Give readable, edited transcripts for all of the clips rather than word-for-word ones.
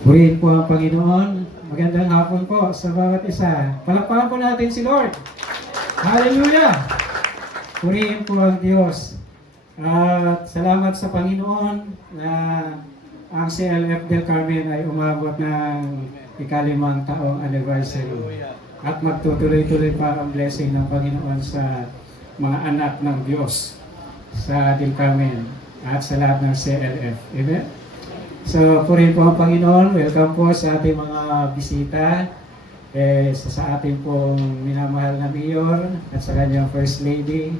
Purihin po ang Panginoon. Magandang hapon po sa bawat isa. Palakpakan po natin si Lord. Hallelujah! Purihin po ang Diyos. At salamat sa Panginoon na ang CLF del Carmen ay umabot ng ikalimang taong anniversary. At magtutuloy-tuloy pa ang blessing ng Panginoon sa mga anak ng Diyos sa Del Carmen at sa lahat ng CLF. Amen? So, purihin po ang Panginoon. Welcome po sa ating mga bisita. Sa ating pong minamahal na Mayor at sa kanyang First Lady.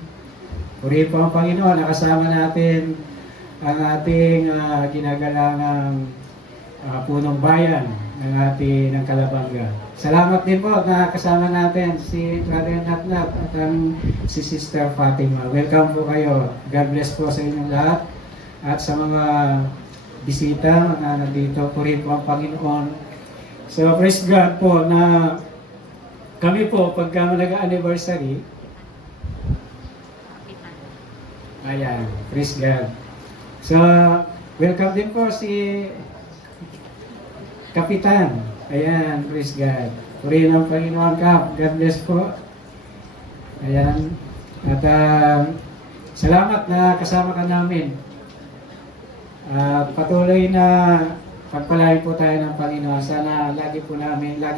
Purihin po ang Panginoon. Nakasama natin ang ating ginagalangang punong bayan ng Calabanga. Salamat din po na kasama natin si Brother Natnat at si Sister Fatima. Welcome po kayo. God bless po sa inyong lahat. At sa mga bisita na nandito, purihin po ang Panginoon. So, praise God po na kami po, pagka nag-anniversary, ayan, praise God. So, welcome din po si Kapitan. Ayan, praise God. Purihin ang Panginoon, Kap. God bless po. Ayan. At salamat na kasama ka namin. Patuloy na pagpalain po tayo ng Panginoon. Sana lagi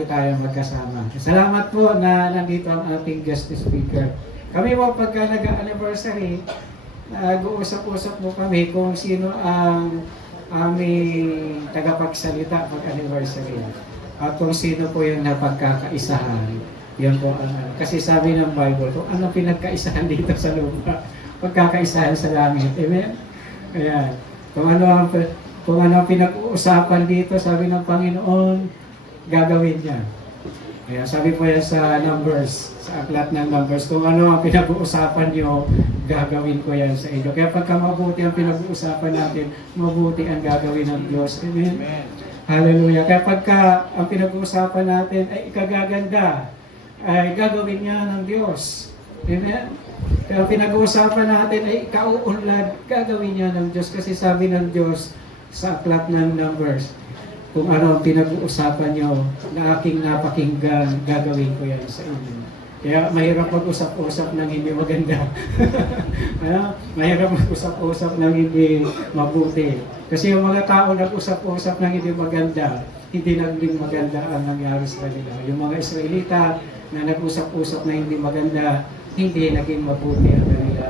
tayong magkasama. Salamat po na nandito ang ating guest speaker. Kami po pagka nag-anniversary, nag-uusap-usap po kami kung sino ang aming tagapagsalita pag-anniversary. At kung sino po yung napagkakaisahan. Yun po ang kasi sabi ng Bible, kung ano pinagkaisahan dito sa lupa, pagkakaisahan sa langit. Amen? Ayan. Kung ano ang pinag-uusapan dito, sabi ng Panginoon, gagawin niya. Kaya sabi po yan sa Numbers, sa aklat ng Numbers, kung ano ang pinag-uusapan niyo, gagawin ko yan sa inyo. Kaya pagka mabuti ang pinag-uusapan natin, mabuti ang gagawin ng Diyos. Amen? Amen. Hallelujah. Kaya pagka ang pinag-uusapan natin ay ikagaganda, ay gagawin niya ng Diyos. Amen? Kaya pinag-uusapan natin ay ikauunlad, gagawin niya ng Diyos. Kasi sabi ng Diyos sa aklat ng Numbers, kung ano ang pinag-uusapan niyo na aking napakinggan, gagawin ko yan sa inyo. Kaya mahirap mag-usap-usap ng hindi maganda. Mahirap mag-usap-usap ng hindi mabuti. Kasi yung mga tao nag-usap-usap ng hindi maganda, hindi naging maganda ang nangyari sa kanila. Yung mga Israelita na nag-usap-usap na hindi maganda, hindi naging mabuti ang kanila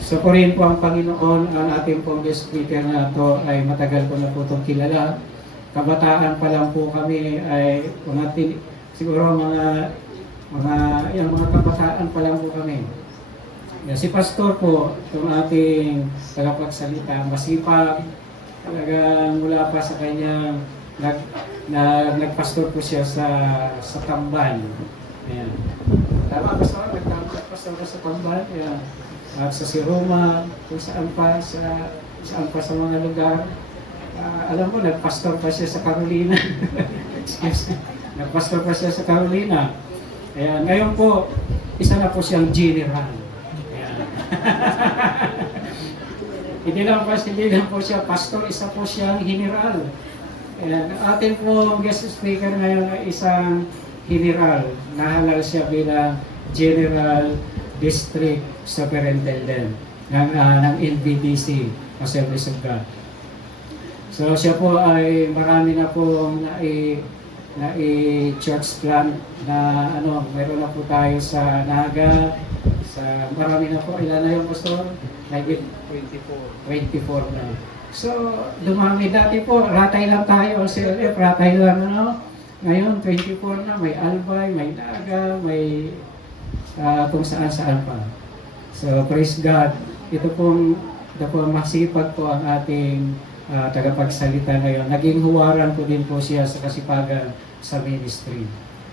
So, purihin po ang Panginoon. Ang ating pong guest speaker na ito ay matagal ko na po itong kilala. Kabataan pa lang po kami ay siguro mga kabataan pa lang po kami. Si Pastor po, itong ating tagapagsalita, masipag, talagang mula pa sa kanyang nagpastor po siya sa Tamban. Ayan. Tama, Pastor, nagpastor ko sa Tamban. Ayan. At sa Siroma, kung saan pa sa mga lugar. Alam ko, nagpastor pa siya sa Carolina. Nagpastor pa siya sa Carolina. Ayan. Ngayon po, isa na po siyang general. Ayan. Hindi lang po siya pastor, isa po siyang general. Ayan. Atin po guest speaker ngayon ay isang general. Nahalal siya bilang General District Superintendent ng NBDC, Assemblies of God. So siya po ay marami na po church plant na meron na po tayo sa Naga, marami na po. Ilan na yung pastor? 24 na. So, dumami. Dati po, ratay lang tayo, CLF, ratay lang, Ngayon, 24 na, may Albay, may Naga, may kung saan-saan pa. So, praise God. Ito pong masipag po ang ating tagapagsalita ngayon. Naging huwaran ko din po siya sa kasipagan sa ministry.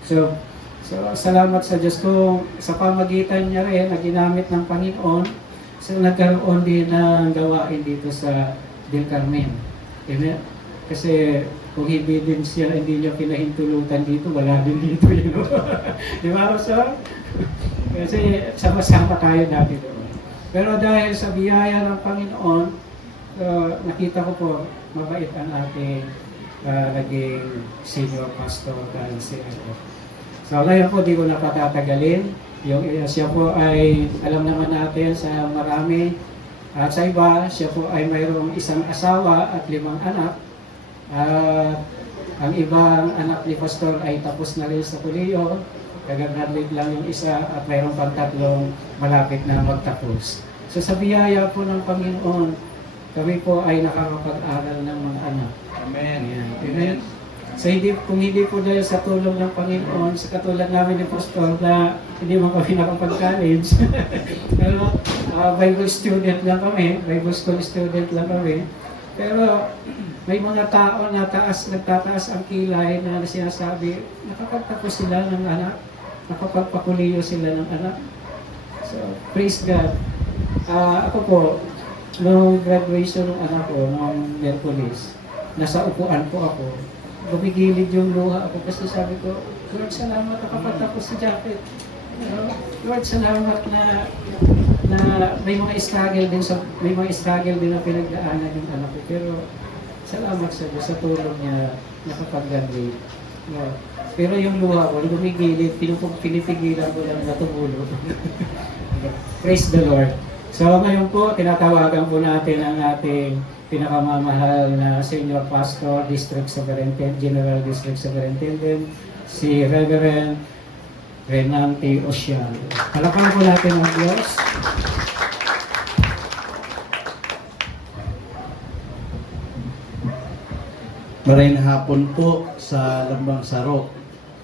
So salamat sa Diyos kung sa pamagitan niya rin na ginamit ng Panginoon, so nagkaroon din ng gawain dito sa Del Carmen. Amen? Kasi kung hindi niya pinahintulutan dito, wala din dito yun. Di ba, sir? Kasi sama-sama tayo dati doon. Pero dahil sa biyaya ng Panginoon, Nakita ko po, mabait ang ating naging senior pastor dahil si Eko. So ngayon po, di ko na patatagalin. Siya po ay, alam naman natin sa marami, at sa iba, siya po ay mayroong isang asawa at 5 anak. At ang ibang anak ni Pastor ay tapos na rin sa kolehiyo. Kagagraduate lang yung isa at mayroong pang 3 malapit na magtapos. So sa biyaya po ng Panginoon, kami po ay nakakapag-aral ng mga anak. Amen. Ayan. Amen. So kung hindi po dahil sa tulong ng Panginoon, sa katulad namin ni Pastor na hindi mo kami nakapag-college. Pero Bible student lang kami, Bible school student lang kami. Pero may mga tao na nagtataas ang kilay na sinasabi, nakapagtapos sila ng anak, nakapagpakuliyo sila ng anak. So, praise God. Ako po, nung graduation ng anak ko, nung Merkulis, nasa upuan po ako, lumigilid yung luha ako kasi sabi ko, Lord, salamat nakapagtapos si Japet. Lord, salamat na may mga struggle din na pinagdaanan yung anak ko. Pero salamat sa Diyos sa tulong niya nakapag-graduate. Pero yung luha ko, lumigilid, pinipigilan ko lang na tumulo. Praise the Lord. So ngayon po, tinatawagan po natin ang ating pinakamamahal na Senior Pastor, District Superintendent, General District Superintendent, si Reverend Renante Osial. Palakpakan po natin ang Diyos. Maraming hapon po sa Lambang Sarok.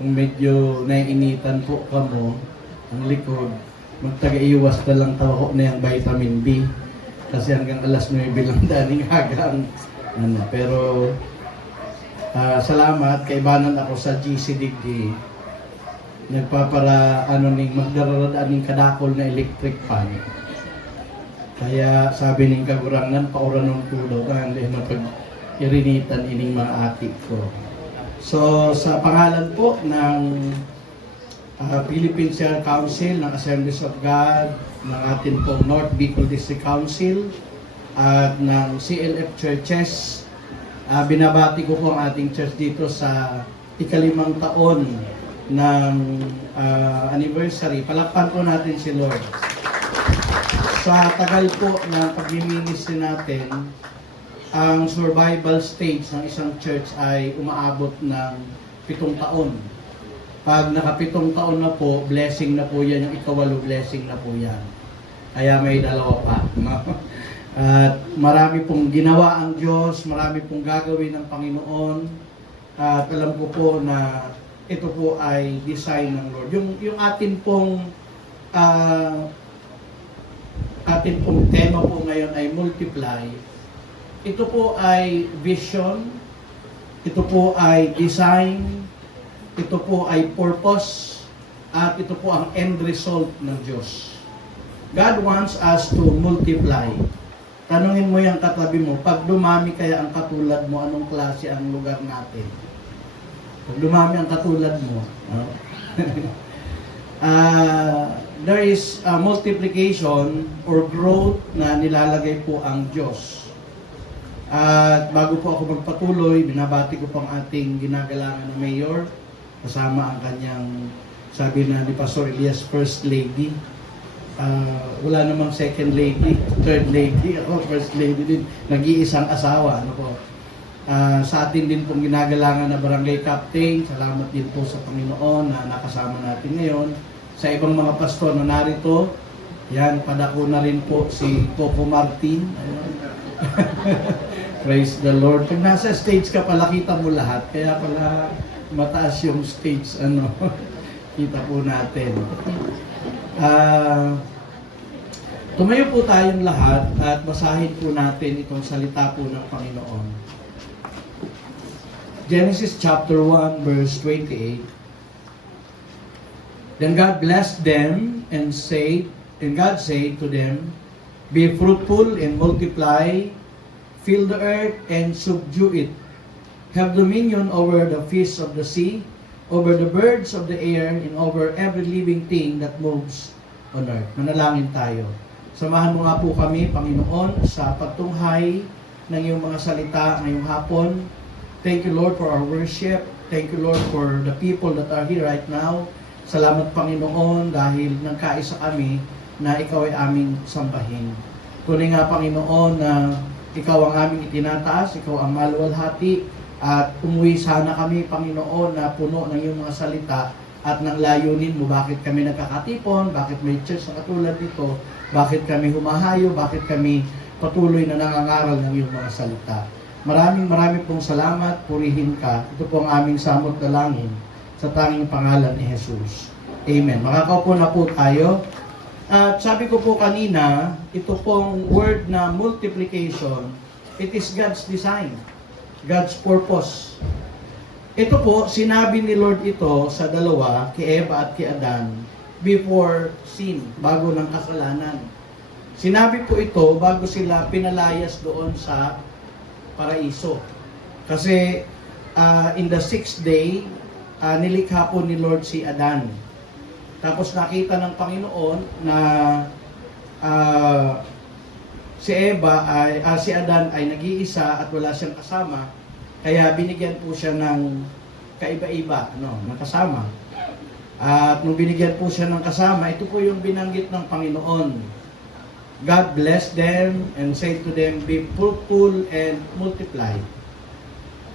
Kung medyo naiinitan po kamo ang likod, magtaga-iwas na lang tawa na yung vitamin B. Kasi hanggang alas 9 lang daning hagang. Pero salamat, kaibanan ako sa GCDG. Nagpapara ning magdararad aning kadakol na electric fan. Kaya sabi ning kagurangan pauran ng tulo kan mapag irinitan ining mga atik ko. So sa pangalan po ng Philippine Senior Council ng Assemblies of God, ng atin pong North Bicol District Council at ng CLF Churches, binabati ko po ang ating church dito sa ika-5 taon ng anniversary. Palakpan po natin si Lord. Sa tagal po ng pag-ministry natin, ang survival stage ng isang church ay umaabot ng 7 taon. Pag naka-7 taon na po, blessing na po yan. Yung ika-8 blessing na po yan. Kaya may 2 pa. No? At marami pong ginawa ang Diyos, marami pong gagawin ng Panginoon. At alam ko po na ito po ay design ng Lord. Yung atin pong tema po ngayon ay multiply. Ito po ay vision, ito po ay design, ito po ay purpose, at ito po ang end result ng Diyos. God wants us to multiply. Tanungin mo yung katabi mo, pag dumami kaya ang katulad mo, anong klase ang lugar natin? Pag dumami ang katulad mo, there is a multiplication or growth na nilalagay po ang Diyos. At bago po ako magpatuloy, binabati ko po ang ating ginagalangan na mayor, kasama ang kanyang, sabi na ni Pastor Elias, First Lady. Wala namang second lady, third lady, ako first lady din, nag-iisang asawa. Ano po. Sa atin din pong ginagalangan na barangay captain, salamat din po sa Panginoon na nakasama natin ngayon. Sa ibang mga pastor na narito, yan, padako na rin po si Coco Martin. Praise the Lord. Pag nasa stage ka pala, kita mo lahat. Kaya pala mataas yung stage, kita po natin. Tumayo po tayong lahat at basahin po natin itong salita po ng Panginoon. Genesis chapter 1 verse 28. Then God blessed them and God said to them, be fruitful and multiply, fill the earth and subdue it. Have dominion over the fish of the sea, over the birds of the air, and over every living thing that moves on earth. Manalangin tayo. Samahan mo nga po kami, Panginoon, sa pagtunghay ng iyong mga salita ngayong hapon. Thank you, Lord, for our worship. Thank you, Lord, for the people that are here right now. Salamat, Panginoon, dahil nagkaisa kami na Ikaw ay aming sambahin. Tunay nga, Panginoon, na Ikaw ang aming itinataas, Ikaw ang maluwalhati, at umuwi sana kami, Panginoon, na puno ng iyong mga salita at ng layunin mo. Bakit kami nagkakatipon? Bakit may church na katulad nito? Bakit kami humahayo? Bakit kami patuloy na nangangaral ng iyong mga salita? Maraming pong salamat, purihin ka. Ito po ang aming samot dalangin sa tanging pangalan ni Jesus. Amen. Makakaupo na po tayo. At sabi ko po kanina, ito pong word na multiplication, it is God's design, God's purpose. Ito po, sinabi ni Lord ito sa dalawa, kay Eva at kay Adan, before sin, bago ng kasalanan. Sinabi po ito bago sila pinalayas doon sa paraiso. Kasi in the sixth day, nilikha po ni Lord si Adan. Tapos nakita ng Panginoon na si Adan ay nag-iisa at wala siyang kasama. Kaya binigyan po siya ng kaiba-iba, ng kasama. At nung binigyan po siya ng kasama, ito po yung binanggit ng Panginoon. God blessed them and said to them, be fruitful and multiply.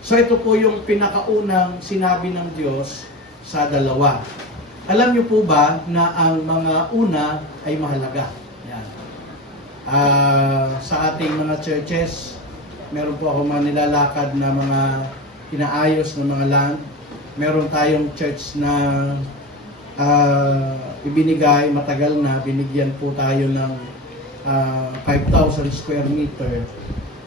So ito po yung pinakaunang sinabi ng Diyos sa dalawa. Alam niyo po ba na ang mga una ay mahalaga? Yan. Sa ating mga churches, meron po ako mga nilalakad na mga inaayos na mga land. Meron tayong church na ibinigay, matagal na, binigyan po tayo ng 5,000 square meter.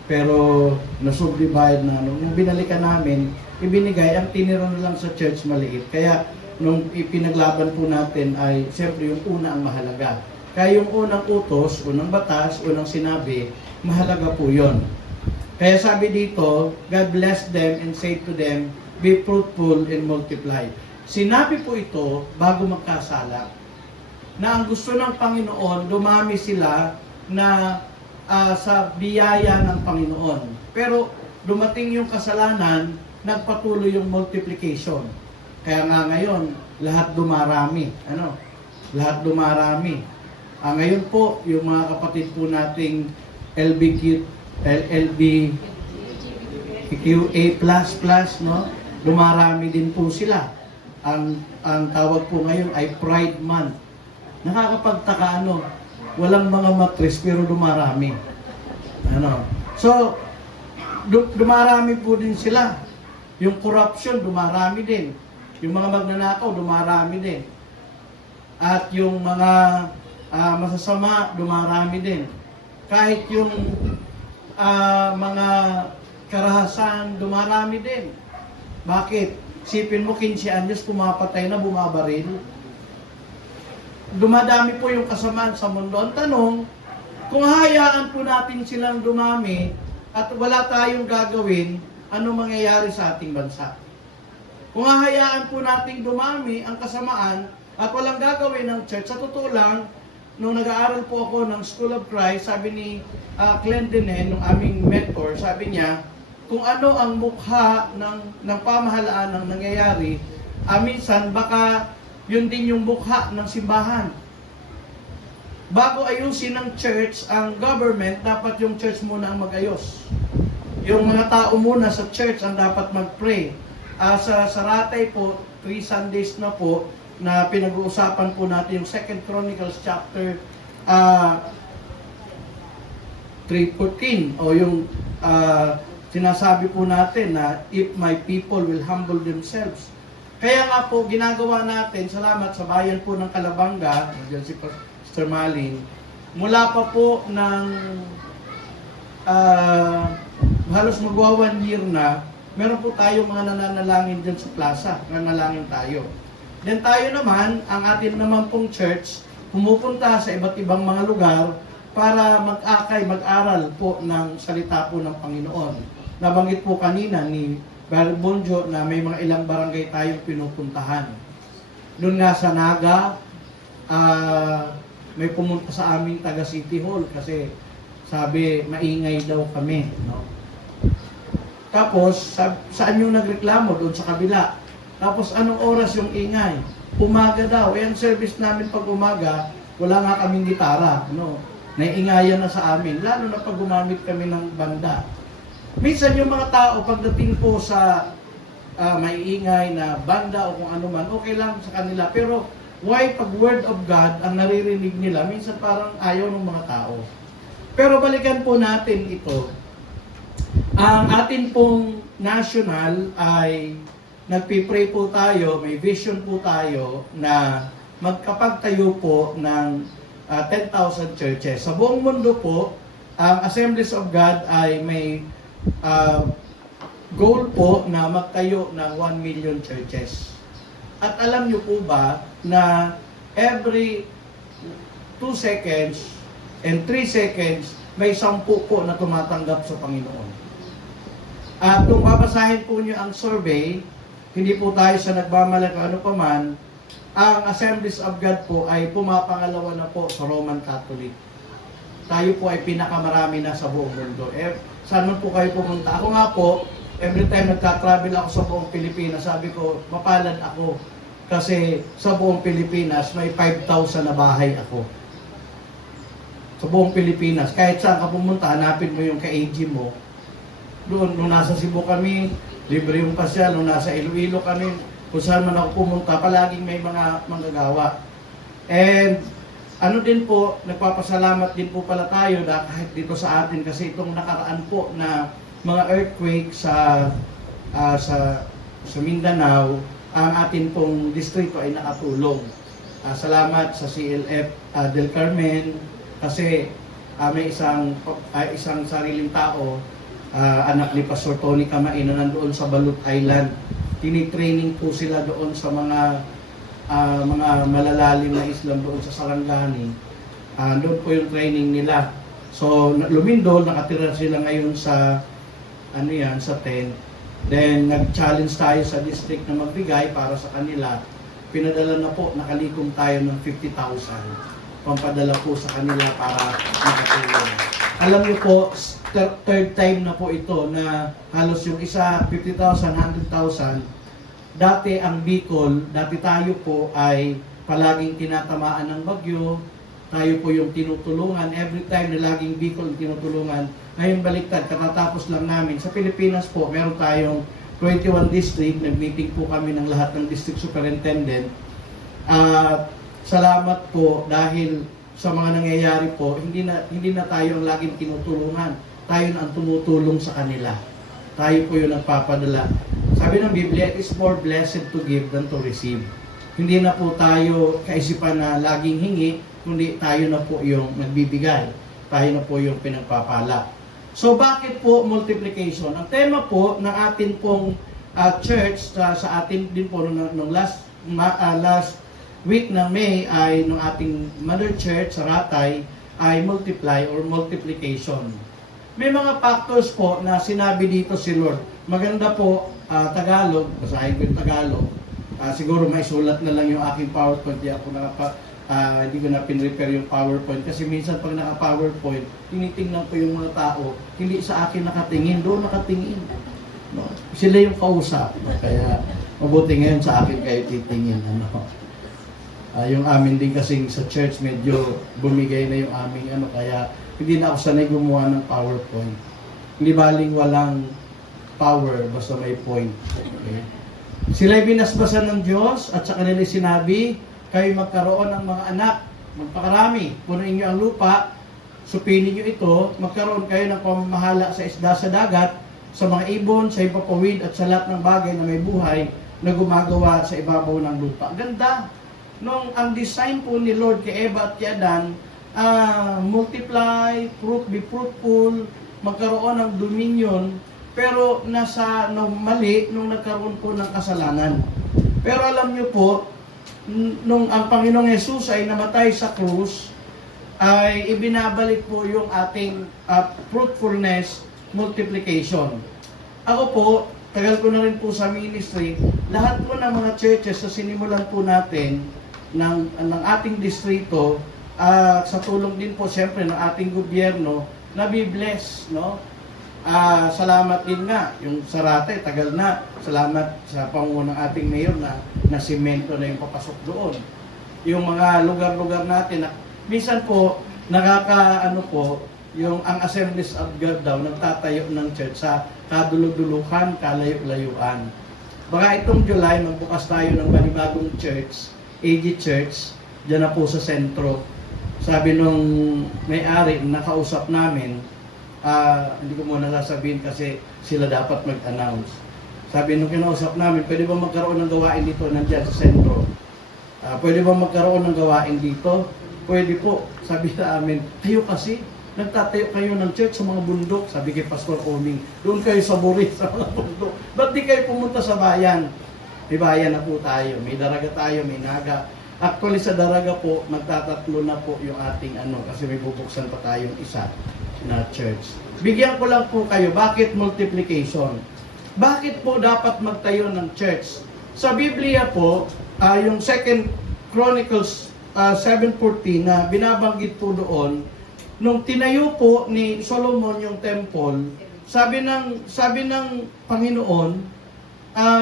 Pero na-subdivide na. Nung binalikan namin, ibinigay, ang tinira na lang sa church maliit. Kaya nung ipinaglaban po natin ay siyempre yung una ang mahalaga. Kaya yung unang utos, unang batas, unang sinabi, mahalaga po yon. Kaya sabi dito, God blessed them and said to them, be fruitful and multiply. Sinabi po ito bago magkasala na ang gusto ng Panginoon, dumami sila na sa biyaya ng Panginoon. Pero dumating yung kasalanan, nagpatuloy yung multiplication. Kaya nga ngayon, lahat dumarami. Lahat dumarami. Ngayon po, yung mga kapatid po nating LGBTQA++, dumarami din po sila. Ang tawag po ngayon ay Pride Month. Nakakapagtaka, walang mga matris pero dumarami. So, dumarami po din sila. Yung corruption, dumarami din. Yung mga magnanakaw, dumarami din. At yung mga masasama, dumarami din. Kahit yung mga karahasan, dumarami din. Bakit? Sipin mo, 15 anyos, pumapatay na, bumabaril. Dumadami po yung kasamaan sa mundo. Ang tanong, kung hayaan po natin silang dumami at wala tayong gagawin, ano mangyayari sa ating bansa? Kung hahayaan po nating dumami ang kasamaan at walang gagawin ng church, sa totoo lang, nung nag-aaral po ako ng School of Christ, sabi ni Clendenin, nung aming mentor, sabi niya, kung ano ang mukha ng pamahalaan ng nangyayari, minsan baka yun din yung mukha ng simbahan. Bago ayusin ng church ang government, dapat yung church muna ang mag-ayos. Yung mga tao muna sa church ang dapat mag-pray. Sa Saratay po, 3 Sundays na po, na pinag-uusapan po natin yung 2 Chronicles chapter 3:14, o yung sinasabi po natin na if my people will humble themselves. Kaya nga po, ginagawa natin, salamat sa bayan po ng Calabanga, dyan si Pastor Malin, mula pa po ng halos magwa 1 year na, meron po tayo mga nananalangin dyan sa plaza, nananalangin tayo. Then tayo naman, ang atin naman pong church, pumupunta sa iba't ibang mga lugar para mag-aral po ng salita po ng Panginoon. Nabanggit po kanina ni Brother Bonjo na may mga ilang barangay tayong pinupuntahan. Doon nga sa Naga, may pumunta sa aming taga City Hall kasi sabi maingay daw kami. Tapos, saan yung nagreklamo? Doon sa kabila. Tapos, anong oras yung ingay? Umaga daw. Eh, ang service namin pag umaga, wala nga kaming gitara. Naiingayan na sa amin. Lalo na pag gumamit kami ng banda. Minsan yung mga tao, pagdating po sa maiingay na banda o kung ano man, okay lang sa kanila. Pero, why pag word of God ang naririnig nila, minsan parang ayaw ng mga tao. Pero balikan po natin ito. Ang atin pong national ay nagpipray po tayo, may vision po tayo na magkapagtayo po ng 10,000 churches. Sa buong mundo po, ang Assemblies of God ay may goal po na magtayo ng 1 million churches. At alam niyo po ba na every 2 seconds and 3 seconds may 10 po na tumatanggap sa Panginoon. At kung babasahin po niyo ang survey, hindi po tayo sa nagmamalaki ano pa man, ang Assemblies of God po ay pumapangalawa na po sa Roman Catholic. Tayo po ay pinakamarami na sa buong mundo. Saan man po kayo pumunta? Ako nga po, every time nagka-travel ako sa buong Pilipinas, sabi ko, mapalad ako. Kasi sa buong Pilipinas, may 5,000 na bahay ako. Sa buong Pilipinas. Kahit saan ka pumunta, hanapin mo yung ka-AG mo. Doon, nung nasa Cebu kami, libre yung pasyal. Nung nasa Iloilo kami, kung saan man ako pumunta, palaging may mga manggagawa. And ano din po, nagpapasalamat din po pala tayo na kahit dito sa atin kasi itong nakaraan po na mga earthquake sa Mindanao, ang atin pong distrito ay nakatulong. Salamat sa CLF Del Carmen kasi may isang sariling tao, anak ni Pastor Tony Kamain na nandoon sa Balut Island. Tinitraining po sila doon sa mga malalalim na islam doon sa Sarangani. Doon po yung training nila. So, lumindol, nakatira sila ngayon sa sa tent. Then, nag-challenge tayo sa district na magbigay para sa kanila. Pinadala na po, nakalikom tayo ng 50,000. Pampadala po sa kanila para makatulong. Alam niyo po, third time na po ito na halos yung isa 50,000, 100,000. Dati ang Bicol, dati tayo po ay palaging tinatamaan ng bagyo. Tayo po yung tinutulungan. Every time na laging Bicol tinutulungan. Ngayon baliktad, katatapos lang namin. Sa Pilipinas po, meron tayong 21 district. Nag-meeting po kami ng lahat ng district superintendent. Salamat po dahil sa mga nangyayari po, hindi na tayo ang laging tinutulungan. Tayo na ang tumutulong sa kanila. Tayo po yung nagpapadala. Sabi ng Biblia, it is more blessed to give than to receive. Hindi na po tayo kaisipan na laging hingi, kundi tayo na po yung nagbibigay. Tayo na po yung pinagpapala. So bakit po multiplication? Ang tema po ng atin pong church, sa atin din po nung last week ng May ay ng ating mother church sa Ratay ay multiply or multiplication. May mga factors po na sinabi dito si Lord. Maganda po Tagalog, basahin ko yung Tagalog. Siguro may sulat na lang yung aking PowerPoint. Hindi ko na pin-repair yung PowerPoint kasi minsan pag naka-PowerPoint, tinitingnan ko yung mga tao, hindi sa akin nakatingin, doon nakatingin. No? Sila yung kausap. Kaya mabuti ngayon sa akin kayo titingin. Yung amin din kasing sa church medyo bumigay na yung aming kaya hindi na ako sanay gumawa ng PowerPoint. Hindi baling walang power, basta may point. Okay? Sila'y binasbasan ng Diyos at sa kanila sinabi, kayo magkaroon ng mga anak, magpakarami, punuin niyo ang lupa, supinin niyo ito, magkaroon kayo ng pamamahala sa isda sa dagat, sa mga ibon, sa ipapawid at sa lahat ng bagay na may buhay na gumagawa sa ibabaw ng lupa. Ganda! Nung ang design po ni Lord kay Eva at kay Adan, multiply, be fruitful, magkaroon ng dominion, pero mali nung nagkaroon po ng kasalanan. Pero alam niyo po, nung ang Panginoong Hesus ay namatay sa krus, ay ibinabalik po yung ating fruitfulness, multiplication. Ako po, tagal ko na rin po sa ministry, lahat po ng mga churches na sinimulan po natin ng ating distrito, sa tulong din po siyempre ng ating gobyerno, nabibless, no? Salamat din nga, yung Sarate, tagal na. Salamat sa panguno ng ating mayor na simento na yung papasok doon. Yung mga lugar-lugar natin, minsan po, yung ang Assemblies of God daw, nagtatayo ng church sa kadulog-duluhan, kalayo-layuan. Baka itong July, magbukas tayo ng panibagong church, AG Church, dyan na po sa sentro. Sabi nung may-ari, nakausap namin, hindi ko muna sasabihin kasi sila dapat mag-announce. Sabi nung kinausap namin, pwede ba magkaroon ng gawain dito nandyan sa sentro? Pwede ba magkaroon ng gawain dito? Pwede po. Sabi sa amin, kayo kasi, nagtatayo kayo ng church sa mga bundok. Sabi kay Pastor Oming, doon kayo sa Buris, sa mga bundok. Ba't di kayo pumunta sa bayan? May bayan na po tayo. May Daraga tayo, may Naga. Actually sa Daraga po, magtatatlo na po yung ating kasi may bubuksan pa tayong isa na church. Bigyan ko lang po kayo, bakit multiplication? Bakit po dapat magtayo ng church? Sa Biblia po, yung 2 Chronicles 7:14 na binabanggit po doon, nung tinayo po ni Solomon yung temple, sabi ng Panginoon,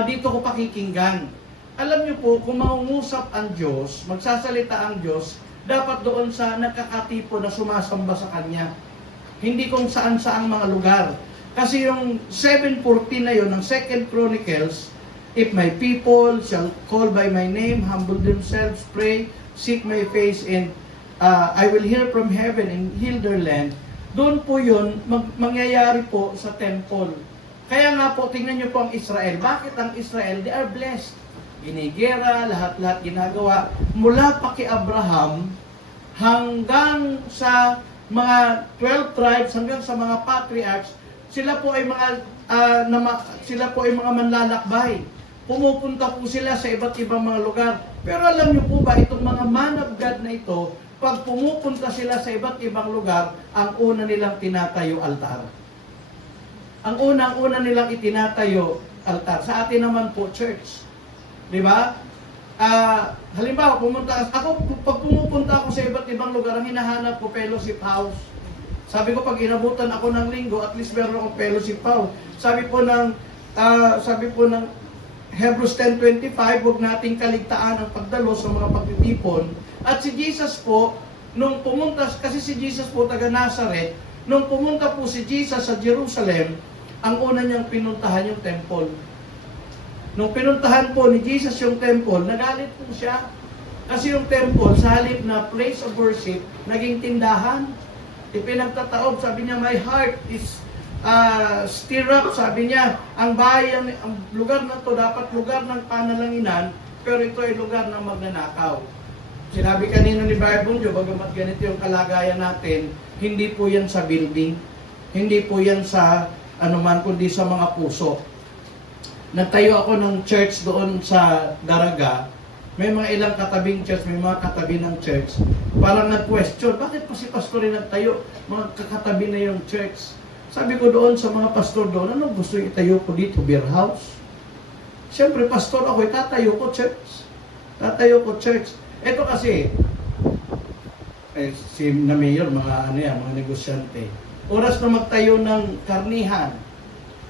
dito ko pakikinggan. Alam niyo po, kung mangungusap ang Diyos, magsasalita ang Diyos, dapat doon sa nagkakatipo na sumasamba sa Kanya. Hindi kung saan-saang mga lugar. Kasi yung 7:14 na yun, ng 2 Chronicles, if my people shall call by my name, humble themselves, pray, seek my face, and I will hear from heaven and heal their land. Doon po yun, mangyayari po sa temple. Kaya nga po, tingnan nyo po ang Israel. Bakit ang Israel? They are blessed. Ginigera, lahat-lahat ginagawa. Mula pa kay Abraham, hanggang sa mga 12 tribes, hanggang sa mga patriarchs, sila po ay mga manlalakbay. Pumupunta po sila sa iba't ibang mga lugar. Pero alam niyo po ba, itong mga man of God na ito, pag pumupunta sila sa iba't ibang lugar, ang una nilang tinatayo altar. Ang unang-una nilang itinatayo altar. Sa atin naman po, church. Di ba? Halimbawa, pag pumupunta ako sa iba't ibang lugar, ang hinahanap ko fellowship house. Sabi ko, pag inabutan ako ng linggo, at least meron akong fellowship house. Sabi po ng Hebrews 10:25, huwag nating kaligtaan ang pagdalo sa mga pagtitipon. At si Jesus po, nung pumunta, kasi si Jesus po taga Nazareth, nung pumunta po si Jesus sa Jerusalem, ang una niyang pinuntahan yung temple. Nung pinuntahan po ni Jesus yung temple, nagalit po siya. Kasi yung temple, sa halip na place of worship, naging tindahan. Ipinagtataob, sabi niya, my heart is stir up, sabi niya, ang bayan, ang lugar na to dapat lugar ng panalanginan, pero ito ay lugar ng magnanakaw. Sinabi kanina ni Barbunjo, bagamat ganito yung kalagayan natin, hindi po yan sa building, hindi po yan sa anuman, kundi sa mga puso. Nagtayo ako ng church doon sa Daraga, may mga ilang katabing church, may mga katabi ng church, parang nag-question, bakit pa si pastor rin nagtayo, mga kakatabi na yung church? Sabi ko doon sa mga pastor doon, ano gusto yung itayo ko dito? Beer house? Siyempre, pastor ako, tatayo ko church. Tatayo ko church. Ito kasi, si na mayor, mga negosyante. Oras na magtayo ng karnihan,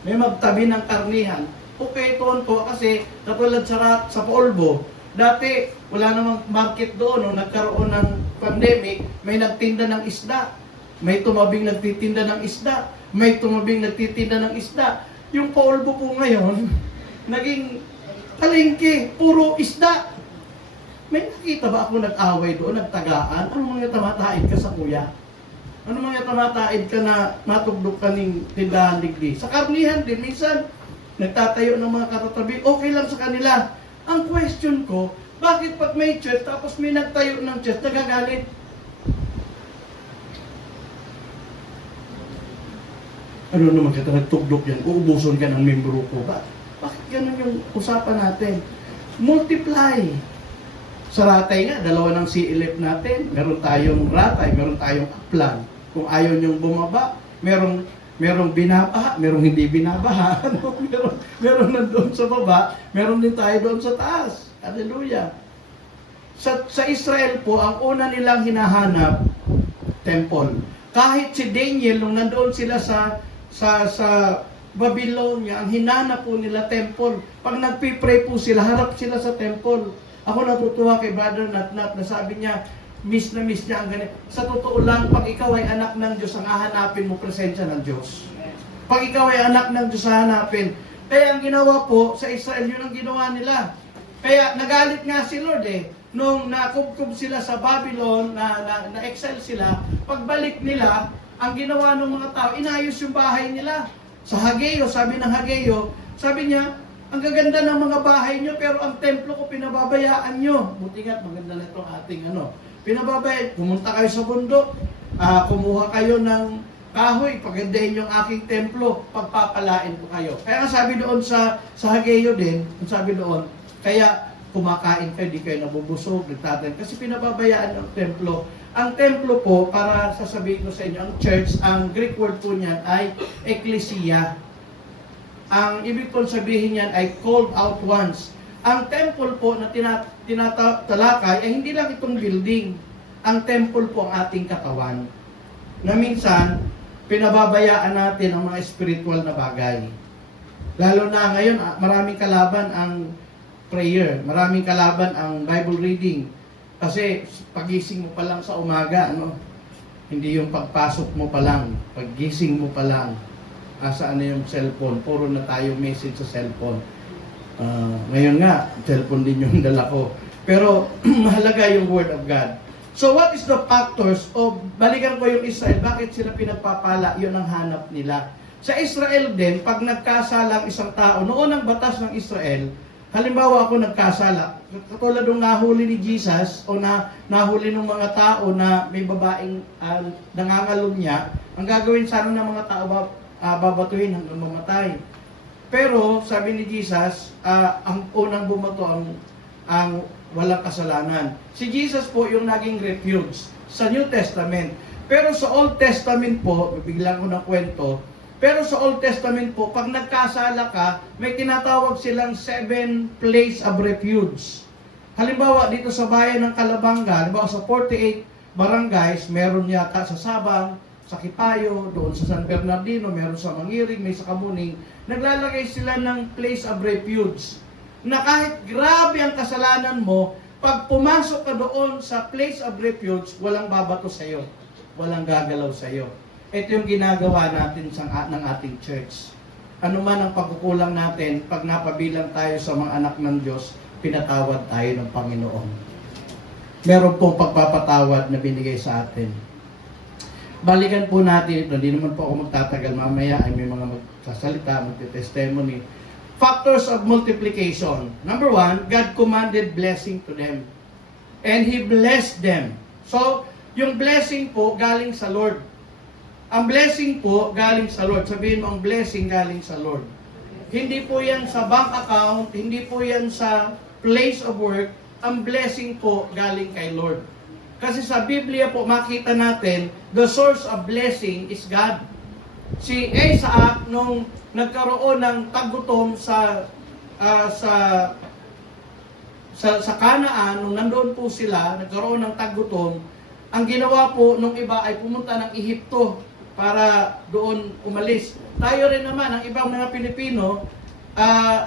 may magtabi ng karnihan, okay, tuon po kasi katulad sa Paulbo, dati wala namang market doon, nagkaroon ng pandemic, may nagtinda ng isda. May tumabing nagtitinda ng isda. May tumabing nagtitinda ng isda. Yung Paulbo po ngayon, naging palengke, puro isda. May nakita ba ako nag-away doon, nagtagaan? Ano mga tamatain ka sa kuya? Ano mga tamatain ka na matugdok ka ng tindahan digdi? Sa karnihan din, minsan, nagtatayo ng mga katatabi, okay lang sa kanila. Ang question ko, bakit pag may church, tapos may nagtayo ng church, nagagalit? Ano naman kita nagtugdok yan? Uubuson ka ng membro ko. Bakit ganun yung usapan natin? Multiply. Sa ratay nga, dalawa ng CLF natin. Meron tayong ratay, meron tayong uplan. Kung ayaw niyong bumaba, merong binabaha, merong hindi binabaha. meron nandun sa baba, meron din tayo doon sa taas. Hallelujah. Sa Israel po, ang una nilang hinahanap, temple. Kahit si Daniel, nung nandoon sila sa sa Babylonia, ang hinanap po nila temple. Pag nagpipray po sila, harap sila sa temple. Ako natutuwa kay Brother Natnat na sabi niya, miss na miss niya ang ganito. Sa totoo lang, pag ikaw ay anak ng Diyos, ang hahanapin mo presensya ng Diyos. Pag ikaw ay anak ng Diyos, hahanapin. Kaya ang ginawa po sa Israel, yun ang ginawa nila. Kaya nagalit nga si Lord nung nakubkob sila sa Babylon, na-exile sila, pagbalik nila, ang ginawa ng mga tao, inayos yung bahay nila. Sa Hageo, sabi ng Hageo, sabi niya, ang gaganda ng mga bahay nyo, pero ang templo ko pinababayaan nyo. Buti nga, maganda na itong ating pinababayaan. Pumunta kayo sa bundok, kumuha kayo ng kahoy, pagandahin yung aking templo, pagpapalain ko kayo. Kaya nga sabi doon sa Hageo din, sabi doon, kaya kumakain kayo, di kayo nabubusog, nagtatanim, kasi pinababayaan ang templo. Ang templo po, para sasabihin ko sa inyo, ang church, ang Greek word po niyan ay ecclesia. Ang ibig po sabihin niyan ay called out ones. Ang temple po na tinatalakay ay hindi lang itong building. Ang temple po ang ating katawan. Na minsan, pinababayaan natin ang mga spiritual na bagay. Lalo na ngayon, maraming kalaban ang prayer, maraming kalaban ang Bible reading. Kasi pagising mo pa lang sa umaga, hindi yung pagpasok mo pa lang, paggising mo pa lang, asaan na yung cellphone, puro na tayo message sa cellphone. Ngayon nga, cellphone din yung dala ko. Pero mahalaga yung Word of God. So what is the factors of, balikan ko yung Israel, bakit sila pinagpapala, yun ang hanap nila. Sa Israel din, pag nagkasalang isang tao, noon ang batas ng Israel, halimbawa ako nagkasala, katulad ng nahuli ni Jesus o nahuli ng mga tao na may babaeng nangangalong niya, ang gagawin sana ng mga tao, babatuhin hanggang mamatay. Pero sabi ni Jesus, ang unang bumato ang walang kasalanan. Si Jesus po yung naging refuge sa New Testament. Pero sa Old Testament po, bibigyan ko ng kwento, pero sa Old Testament po, pag nagkasala ka, may tinatawag silang 7 place of refuge. Halimbawa, dito sa bayan ng Calabanga, halimbawa sa 48 barangays, meron yata sa Sabang, sa Kipayo, doon sa San Bernardino, meron sa Mangirig, may sa Kamuning. Naglalagay sila ng place of refuge. Na kahit grabe ang kasalanan mo, pag pumasok ka doon sa place of refuge, walang babato sa'yo. Walang gagalaw sa'yo. Ito yung ginagawa natin ng ating church. Ano man ang pagkukulang natin, pag napabilang tayo sa mga anak ng Diyos, pinatawad tayo ng Panginoon. Meron pong pagpapatawad na binigay sa atin. Balikan po natin ito, hindi naman po ako magtatagal mamaya, ay may mga magsasalita, magte-testimony. Factors of multiplication. Number 1, God commanded blessing to them. And He blessed them. So, yung blessing po galing sa Lord. Ang blessing po galing sa Lord. Sabihin mo, ang blessing galing sa Lord. Hindi po yan sa bank account, hindi po yan sa place of work. Ang blessing po galing kay Lord. Kasi sa Biblia po makita natin, the source of blessing is God. Si Isaac, nung nagkaroon ng tagutom sa Canaan, nung nandoon po sila, nagkaroon ng tagutom, ang ginawa po nung iba ay pumunta ng Ehipto para doon umalis. Tayo rin naman, ang ibang mga Pilipino,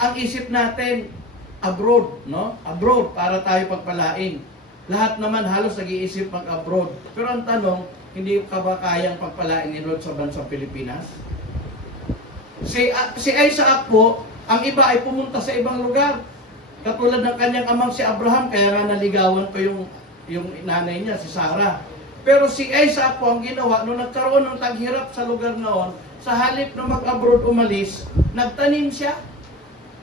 ang isip natin, abroad, no? Abroad, para tayo pagpalain. Lahat naman halos nag-iisip mag-abroad. Pero ang tanong, hindi ka ba kayang pagpalain ni Lord sa bansang Pilipinas? Si Isaac po, ang iba ay pumunta sa ibang lugar. Katulad ng kanyang amang si Abraham, kaya nga naligawan pa yung nanay niya, si Sarah. Pero si Isaac po ang ginawa, nung nagkaroon ng taghirap sa lugar noon, sa halip na mag-abroad umalis, nagtanim siya.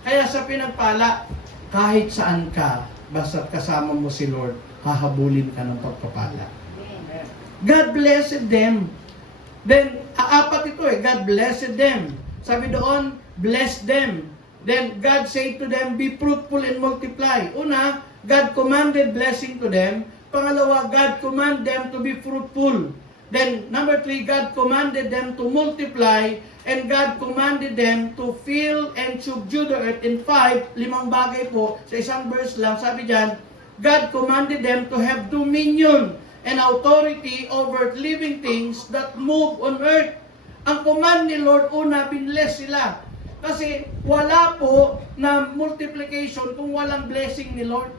Kaya sa pinagpala, kahit saan ka, basta kasama mo si Lord, hahabulin ka ng pagpapala. God blessed them. Then, apat ito God blessed them. Sabi doon, bless them. Then, God said to them, be fruitful and multiply. Una, God commanded blessing to them. Pangalawa, God commanded them to be fruitful. Then, number 3, God commanded them to multiply. And God commanded them to fill and subdue the earth. In 5, 5 bagay po, sa isang verse lang, sabi dyan, God commanded them to have dominion and authority over living things that move on earth. Ang command ni Lord, una, binless sila. Kasi wala po na multiplication kung walang blessing ni Lord.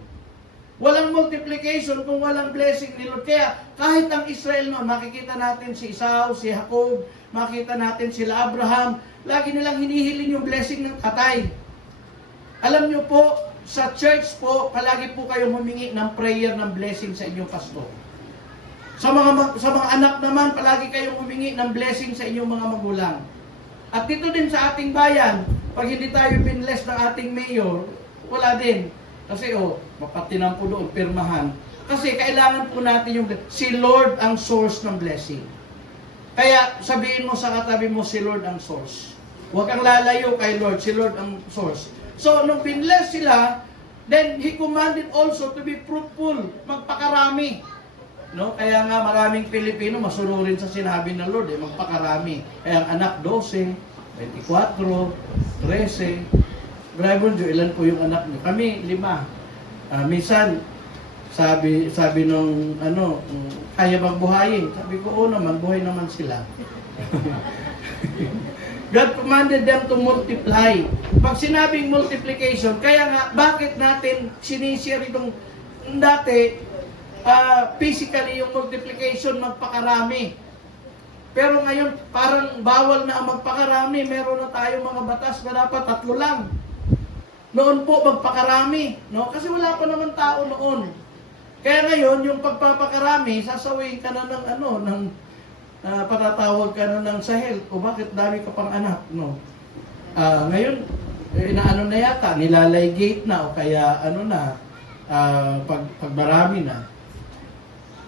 Walang multiplication kung walang blessing ni Lord. Kaya kahit ang Israel noon, makikita natin si Esau, si Jacob, makita natin sila Abraham, lagi nilang hinihiling yung blessing ng tatay. Alam nyo po, sa church po, palagi po kayong humingi ng prayer ng blessing sa inyong pastor. Sa mga anak naman, palagi kayong humingi ng blessing sa inyong mga magulang. At dito din sa ating bayan, pag hindi tayo binless ng ating mayor, wala din. Kasi mapatinan po doon, pirmahan. Kasi kailangan po natin yung, si Lord ang source ng blessing. Kaya sabihin mo sa katabi mo, si Lord ang source. Huwag kang lalayo kay Lord, si Lord ang source. So, nung binless sila, then He commanded also to be fruitful, magpakarami. No? Kaya nga maraming Pilipino masunurin sa sinabi ng Lord, magpakarami. Kaya ang anak 12, 24, 13. Grabe nyo, ilan po yung anak nyo? Kami, 5. Minsan, sabi nung kaya bang buhayin? Sabi ko, oo naman, buhay naman sila. God commanded them to multiply. Pag sinabing multiplication, kaya nga, bakit natin sinishare itong dati, physically yung multiplication, magpakarami. Pero ngayon, parang bawal na ang magpakarami. Meron na tayong mga batas na dapat 3 lang. Noon po, magpakarami. No? Kasi wala pa naman tao noon. Kaya ngayon, yung pagpapakarami, sasawihin ka na ng patatawag ka na ng sa health. O bakit dami ka pang anak? No? Ngayon, na yata, nilalay-gate na o kaya pag marami na.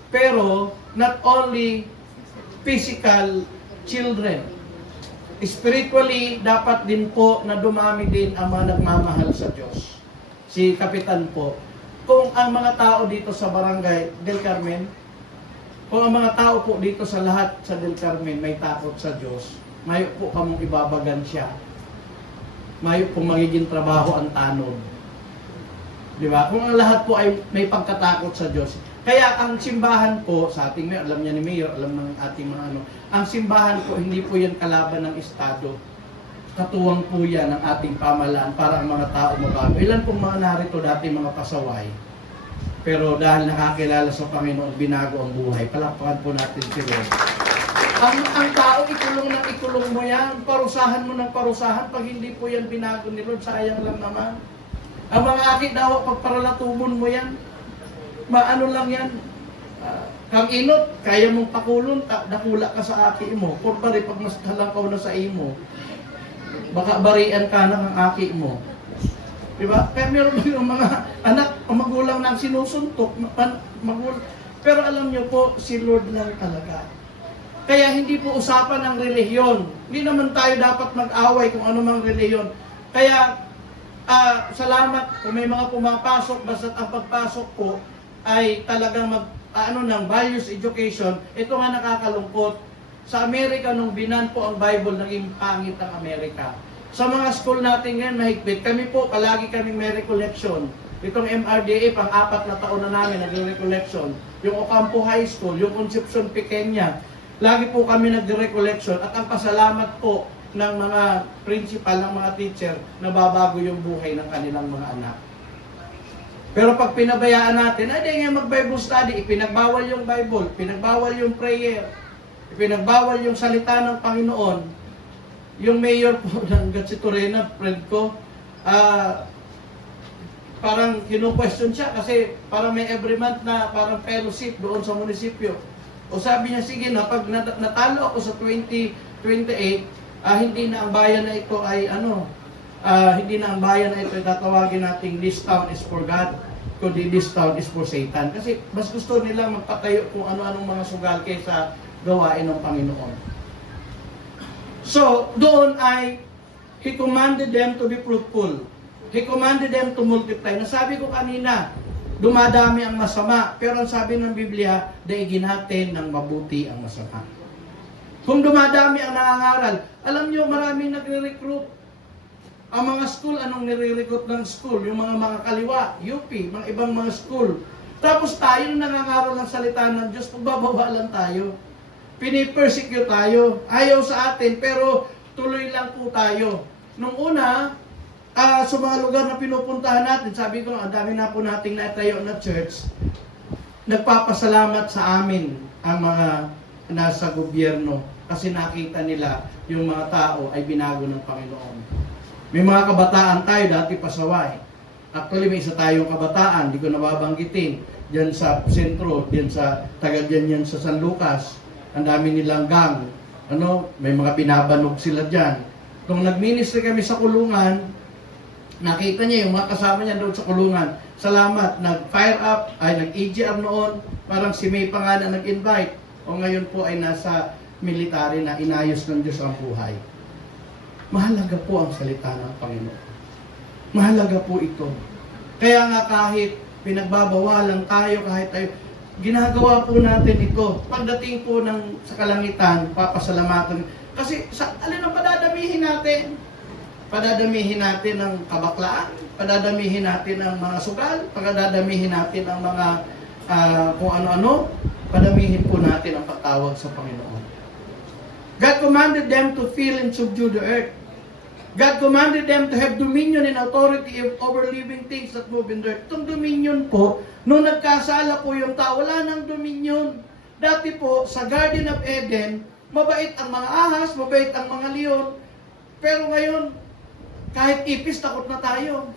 Pero, not only physical children, spiritually, dapat din po na dumami din ang mga nagmamahal sa Diyos. Si Kapitan po, kung ang mga tao dito sa Barangay Del Carmen, kung ang mga tao po dito sa lahat sa Del Carmen may takot sa Diyos, mayo po kamong ibabagan siya. Mayo po magiging trabaho ang tanod. Di ba? Kung ang lahat po ay may pagkatakot sa Diyos. Kaya ang simbahan po, sa ating mayor, alam niya ni Mayor, alam ng ating mga ang simbahan po, hindi po yan kalaban ng Estado. Katuwang po yan ng ating pamahalaan para ang mga tao mabago. Ilan pong mga narito dati mga pasaway. Pero dahil nakakilala sa Panginoon, binago ang buhay. Palakpakan po natin si Lord. Ang tao, ikulong mo yan. Parusahan mo ng parusahan. Pag hindi po yan binago ni Lord, sayang lang naman. Ang mga akit daw, pagparalatumon mo yan. Maano lang yan. Kang inot, kaya mong pakulon, dakula ka sa aki mo. Kurbari, pag nasalangkaw na sa imo, baka barian ka na ng aki mo. Diba? Kaya meron yung mga anak, magulang nang sinusuntok, pero alam nyo po, si Lord lang talaga. Kaya hindi po usapan ng relihiyon. Hindi naman tayo dapat mag-away kung ano mang relihiyon. Kaya, salamat kung may mga pumapasok, basta't ang pagpasok po ay talagang ng values education. Ito nga nakakalungkot. Sa Amerika, nung binan po ang Bible, naging pangit ang Amerika. Sa mga school natin ngayon, mahigpit. Kami po, palagi kaming may recollection. Itong MRDA, pang-4 na taon na namin, nag-recollection. Yung Ocampo High School, yung Concepcion Pequeña, lagi po kami nag-recollection. At ang pasalamat po ng mga principal, ng mga teacher, nababago yung buhay ng kanilang mga anak. Pero pag pinabayaan natin, ay di nga mag-Bible study, ipinagbawal yung Bible, pinagbawal yung prayer, ipinagbawal yung salita ng Panginoon. Yung mayor po ng Gatsi-Torena, friend ko, parang kinu-question siya kasi parang may every month na parang fellowship doon sa munisipyo. O sabi niya, sige na, pag natalo ako sa 2028, hindi na ang bayan na ito ay hindi na ang bayan na ito ay tatawagin nating this town is for God, kundi this town is for Satan. Kasi mas gusto nilang magpatayo kung ano-anong mga sugal kaysa gawain ng Panginoon. So, doon ay He commanded them to be fruitful. He commanded them to multiply. Nasabi ko kanina, dumadami ang masama. Pero ang sabi ng Biblia, daigin natin ng mabuti ang masama. Kung dumadami ang nangangaral, alam nyo, maraming nagre-recruit. Ang mga school, anong nire-recruit ng school? Yung mga kaliwa, UP, mga ibang mga school. Tapos tayo, nangangaral ng salita ng Diyos, pagbababa lang tayo. pinipersecute tayo. Ayaw sa atin, pero tuloy lang po tayo. Nung una, sa mga lugar na pinupuntahan natin, sabi ko, ang dami na po nating naitayo na church, nagpapasalamat sa amin ang mga nasa gobyerno kasi nakita nila yung mga tao ay binago ng Panginoon. May mga kabataan tayo dati pasaway. Actually, may isa tayong kabataan, di ko nababanggitin, diyan sa sentro, diyan sa taga diyan sa San Lucas. Ang dami nilang gang. May mga binabanog sila diyan. Nung nag-ministry kami sa kulungan, nakita niya yung mga kasama niya doon sa kulungan. Salamat, nag-fire up, nag-EGR noon, parang si May pa nga na nag-invite. O ngayon po ay nasa military na inayos ng Diyos ang buhay. Mahalaga po ang salita ng Panginoon. Mahalaga po ito. Kaya nga kahit pinagbabawalan tayo, kahit tayo, ginagawa po natin ito. Pagdating po sa kalangitan, papasalamatan. Kasi alin ang padadamihin natin? Padadamihin natin ng kabaklaan, padadamihin natin ng mga sugal, padadamihin natin ng mga kung ano-ano, padamihin po natin ang pagtawag sa Panginoon. God commanded them to fill and subdue the earth. God commanded them to have dominion and authority over living things that move in the earth. Itong dominion po, nung nagkasala po yung tao, wala nang dominion. Dati po, sa Garden of Eden, mabait ang mga ahas, mabait ang mga leon. Pero ngayon, kahit ipis, takot na tayo.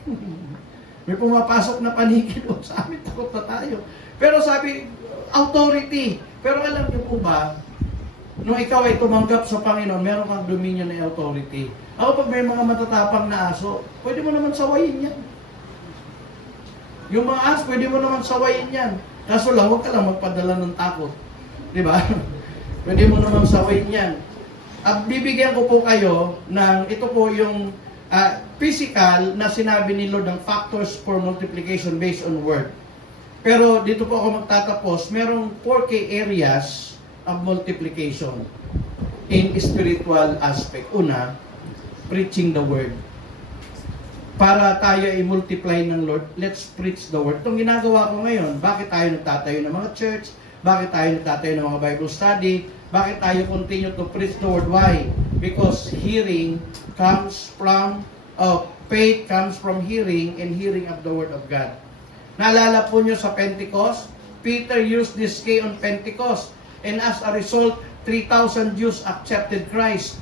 May pumapasok na paniki doon sa amin, takot na tayo. Pero sabi, authority. Pero alam niyo po ba, nung ikaw ay tumanggap sa Panginoon, meron kang dominion and authority. Ako pag may mga matatapang na aso, pwede mo naman sawayin yan. Yung mga aso, pwede mo naman sawayin yan. Kaso lang, huwag ka lang magpadala ng takot. Di ba? Pwede mo naman sawayin yan. At bibigyan ko po kayo ng, ito po yung physical na sinabi ni Lord ng factors for multiplication based on word. Pero dito po ako magtatapos, merong 4 key areas of multiplication in spiritual aspect. Una, preaching the word. Para tayo i-multiply ng Lord, let's preach the word. Itong ginagawa ko ngayon, bakit tayo nagtatayo ng mga church? Bakit tayo nagtatayo ng mga Bible study? Bakit tayo continue to preach the word? Why? Because hearing comes from, faith comes from hearing, and hearing of the word of God. Naalala po nyo sa Pentecost, Peter used this key on Pentecost, and as a result, 3,000 Jews accepted Christ.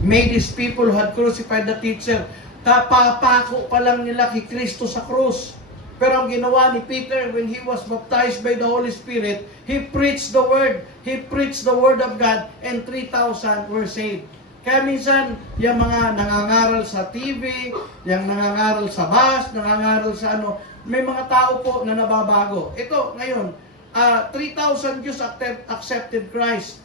Made these people who had crucified the teacher, kapapako pa lang nila kay Kristo sa krus. Pero ang ginawa ni Peter when he was baptized by the Holy Spirit, he preached the word. He preached the word of God, and 3,000 were saved. Kaya minsan, yung mga nangangaral sa TV, yung nangangaral sa bus, nangangaral sa may mga tao po na nababago. Ito, ngayon, 3,000 Jews accepted Christ.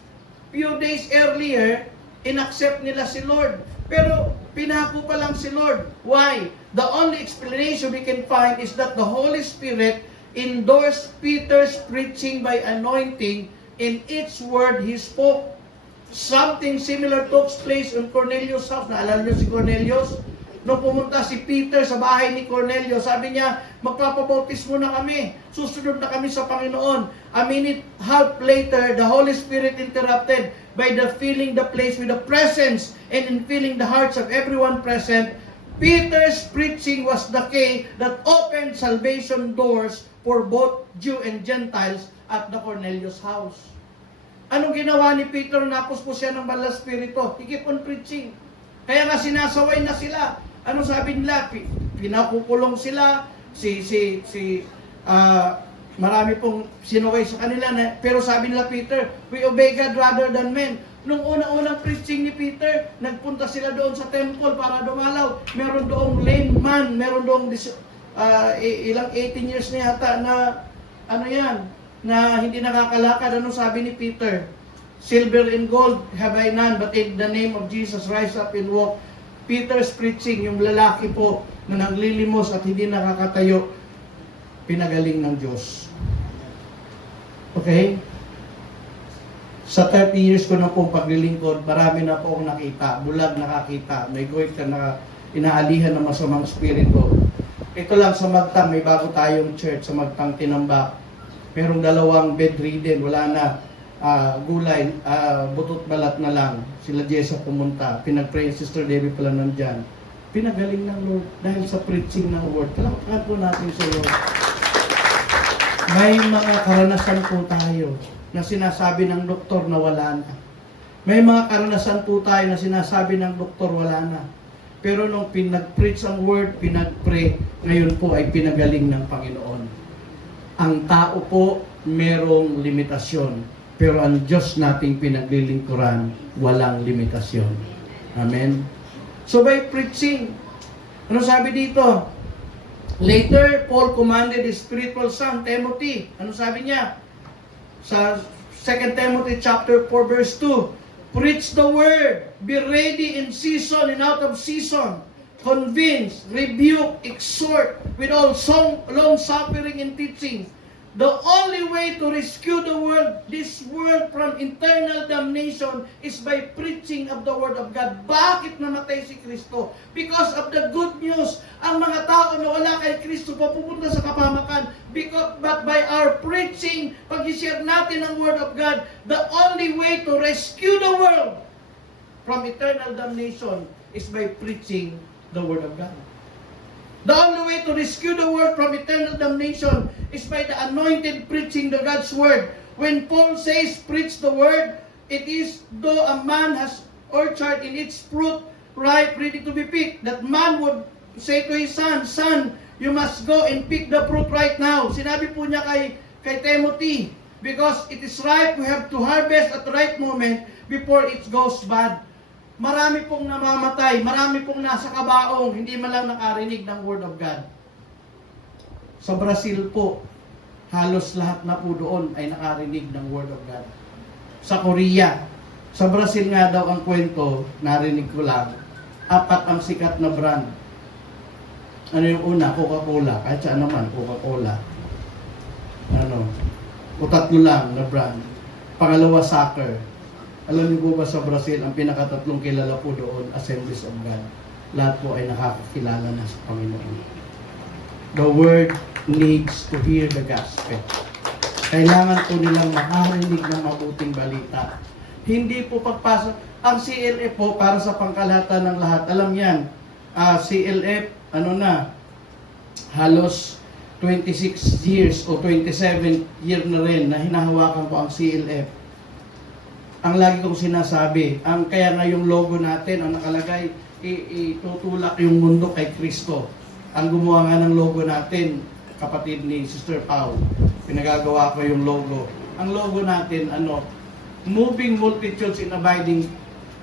Few days earlier, inaccept nila si Lord. Pero pinako pa lang si Lord. Why? The only explanation we can find is that the Holy Spirit endorsed Peter's preaching by anointing in each word he spoke. Something similar took place in Cornelius' house. Naalala niyo si Cornelius? Nung pumunta si Peter sa bahay ni Cornelio, sabi niya, magpapabautismo na kami. Susunod na kami sa Panginoon. A minute, half later, the Holy Spirit interrupted by the filling the place with the presence and in filling the hearts of everyone present. Peter's preaching was the key that opened salvation doors for both Jew and Gentiles at the Cornelius house. Anong ginawa ni Peter? Napuspos siya ng Banal na Espiritu. He keep on preaching. Kaya nga sinasaway na sila. Ano sabi nila? Pinakukulong sila. Marami pong sinaway sa kanila. Pero sabi nila Peter, we obey God rather than men. Nung unang preaching ni Peter, nagpunta sila doon sa temple para dumalaw. Meron doong lame man, meron doong ilang 18 years na yata na na hindi nakakalakad. Ano sabi ni Peter? Silver and gold have I none, but in the name of Jesus rise up and walk. Peter's preaching, yung lalaki po na naglilimos at hindi nakakatayo, pinagaling ng Diyos. Okay? Sa 30 years ko na pong paglilingkod, marami na po akong nakita, bulag nakakita, may goit ka na inaalihan ng masamang spirito. Ito lang sa Magtang, may bago tayong church sa Magtang Tinambak. Merong 2 bedridden, wala na. gulay, butot balat na lang. Sila Jessa pumunta, pinag-pray, Sister Debbie pala nandyan. Pinagaling ng Lord dahil sa preaching ng word. Palakpakan po natin sa Lord. May mga karanasan po tayo na sinasabi ng doktor na wala na. May mga karanasan po tayo na sinasabi ng doktor wala na. Pero nung pinag-preach ang word, pinag-pray, ngayon po ay pinagaling ng Panginoon. Ang tao po merong limitasyon, pero ang Diyos nating pinaglilingkuran, walang limitasyon. Amen? So by preaching, ano sabi dito? Later, Paul commanded his spiritual son, Timothy. Ano sabi niya? Sa 2 Timothy chapter 4 verse 2, preach the word, be ready in season and out of season, convince, rebuke, exhort with all long suffering and teaching. The only way to rescue this world from eternal damnation is by preaching of the Word of God. Bakit namatay si Kristo? Because of the good news. Ang mga tao na wala kay Kristo pupunta sa kapahamakan. But by our preaching, pag-share natin ang Word of God, the only way to rescue the world from eternal damnation is by preaching the Word of God. The only way to rescue the world from eternal damnation is by the anointed preaching the God's word. When Paul says, preach the word, it is though a man has orchard in its fruit, ripe, ready to be picked. That man would say to his son, son, you must go and pick the fruit right now. Sinabi po niya kay Timothy, because it is ripe, we have to harvest at the right moment before it goes bad. Marami pong namamatay, marami pong nasa kabaong, hindi man lang nakarinig ng Word of God. Sa Brazil po, halos lahat na po doon ay nakarinig ng Word of God. Sa Korea, sa Brazil nga daw ang kwento, narinig ko lang, 4 ang sikat na brand. Ano yung una? Coca-Cola. Kahit saan naman, Coca-Cola. O 3 lang na brand. Pangalawa, soccer. Alam niyo po ba sa Brazil, ang pinakatatlong kilala po doon, Assemblies of God. Lahat po ay nakakakilala na sa Panginoon. The world needs to hear the gospel. Kailangan po nilang makarinig ng mabuting balita. Hindi po pagpasok. Ang CLF po, para sa pangkalahatan ng lahat, alam yan, CLF, halos 26 years o 27 year na rin na hinahawakan ko ang CLF. Ang lagi kong sinasabi, kaya nga yung logo natin, ang nakalagay, itutulak yung mundo kay Kristo. Ang gumawa nga ng logo natin, kapatid ni Sister Pau, pinagagawa ko yung logo. Ang logo natin, moving multitudes in abiding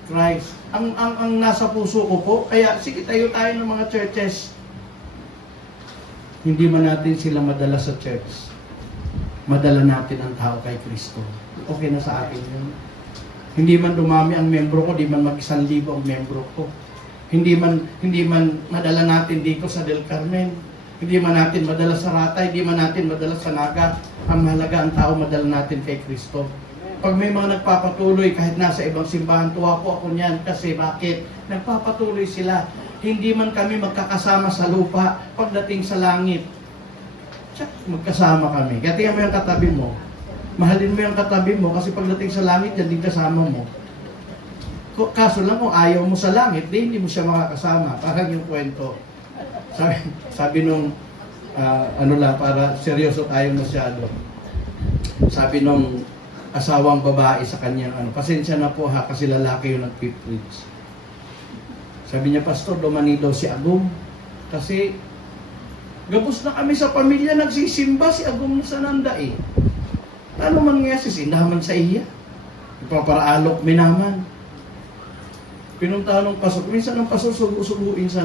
Christ. Ang nasa puso ko po, kaya sige tayo ng mga churches. Hindi man natin sila madala sa church. Madala natin ang tao kay Kristo. Okay na sa akin yun. Hindi man dumami ang membro ko, di man mag-1,000 ang membro ko. Hindi man madala natin dito sa Del Carmen. Hindi man natin madala sa Ratay, hindi man natin madala sa Naga. Ang mahalaga ang tao madala natin kay Kristo. Pag may mga nagpapatuloy kahit nasa ibang simbahan, tuwa po ako niyan. Kasi bakit? Nagpapatuloy sila. Hindi man kami magkakasama sa lupa pagdating sa langit. Tsak, magkasama kami. Kaya tingnan mo yung katabi mo. Mahalin mo yung katabi mo kasi pagdating sa langit, yan din kasama mo. Kaso lang kung ayaw mo sa langit, hindi mo siya makakasama. Parang yung kwento. Sabi nung, para seryoso tayo masyado. Sabi nung asawang babae sa kanyang, pasensya na po ha, kasi lalaki yung nag-preach. Sabi niya, Pastor, dumani daw si Agum. Kasi, gabos na kami sa pamilya, nagsisimba si Agum sa nanda eh. Ano man nga sisindahan sa iya? Ipaparaalok minaman. Pinuntahan ng pastor. Minsan ng pastor subuin sa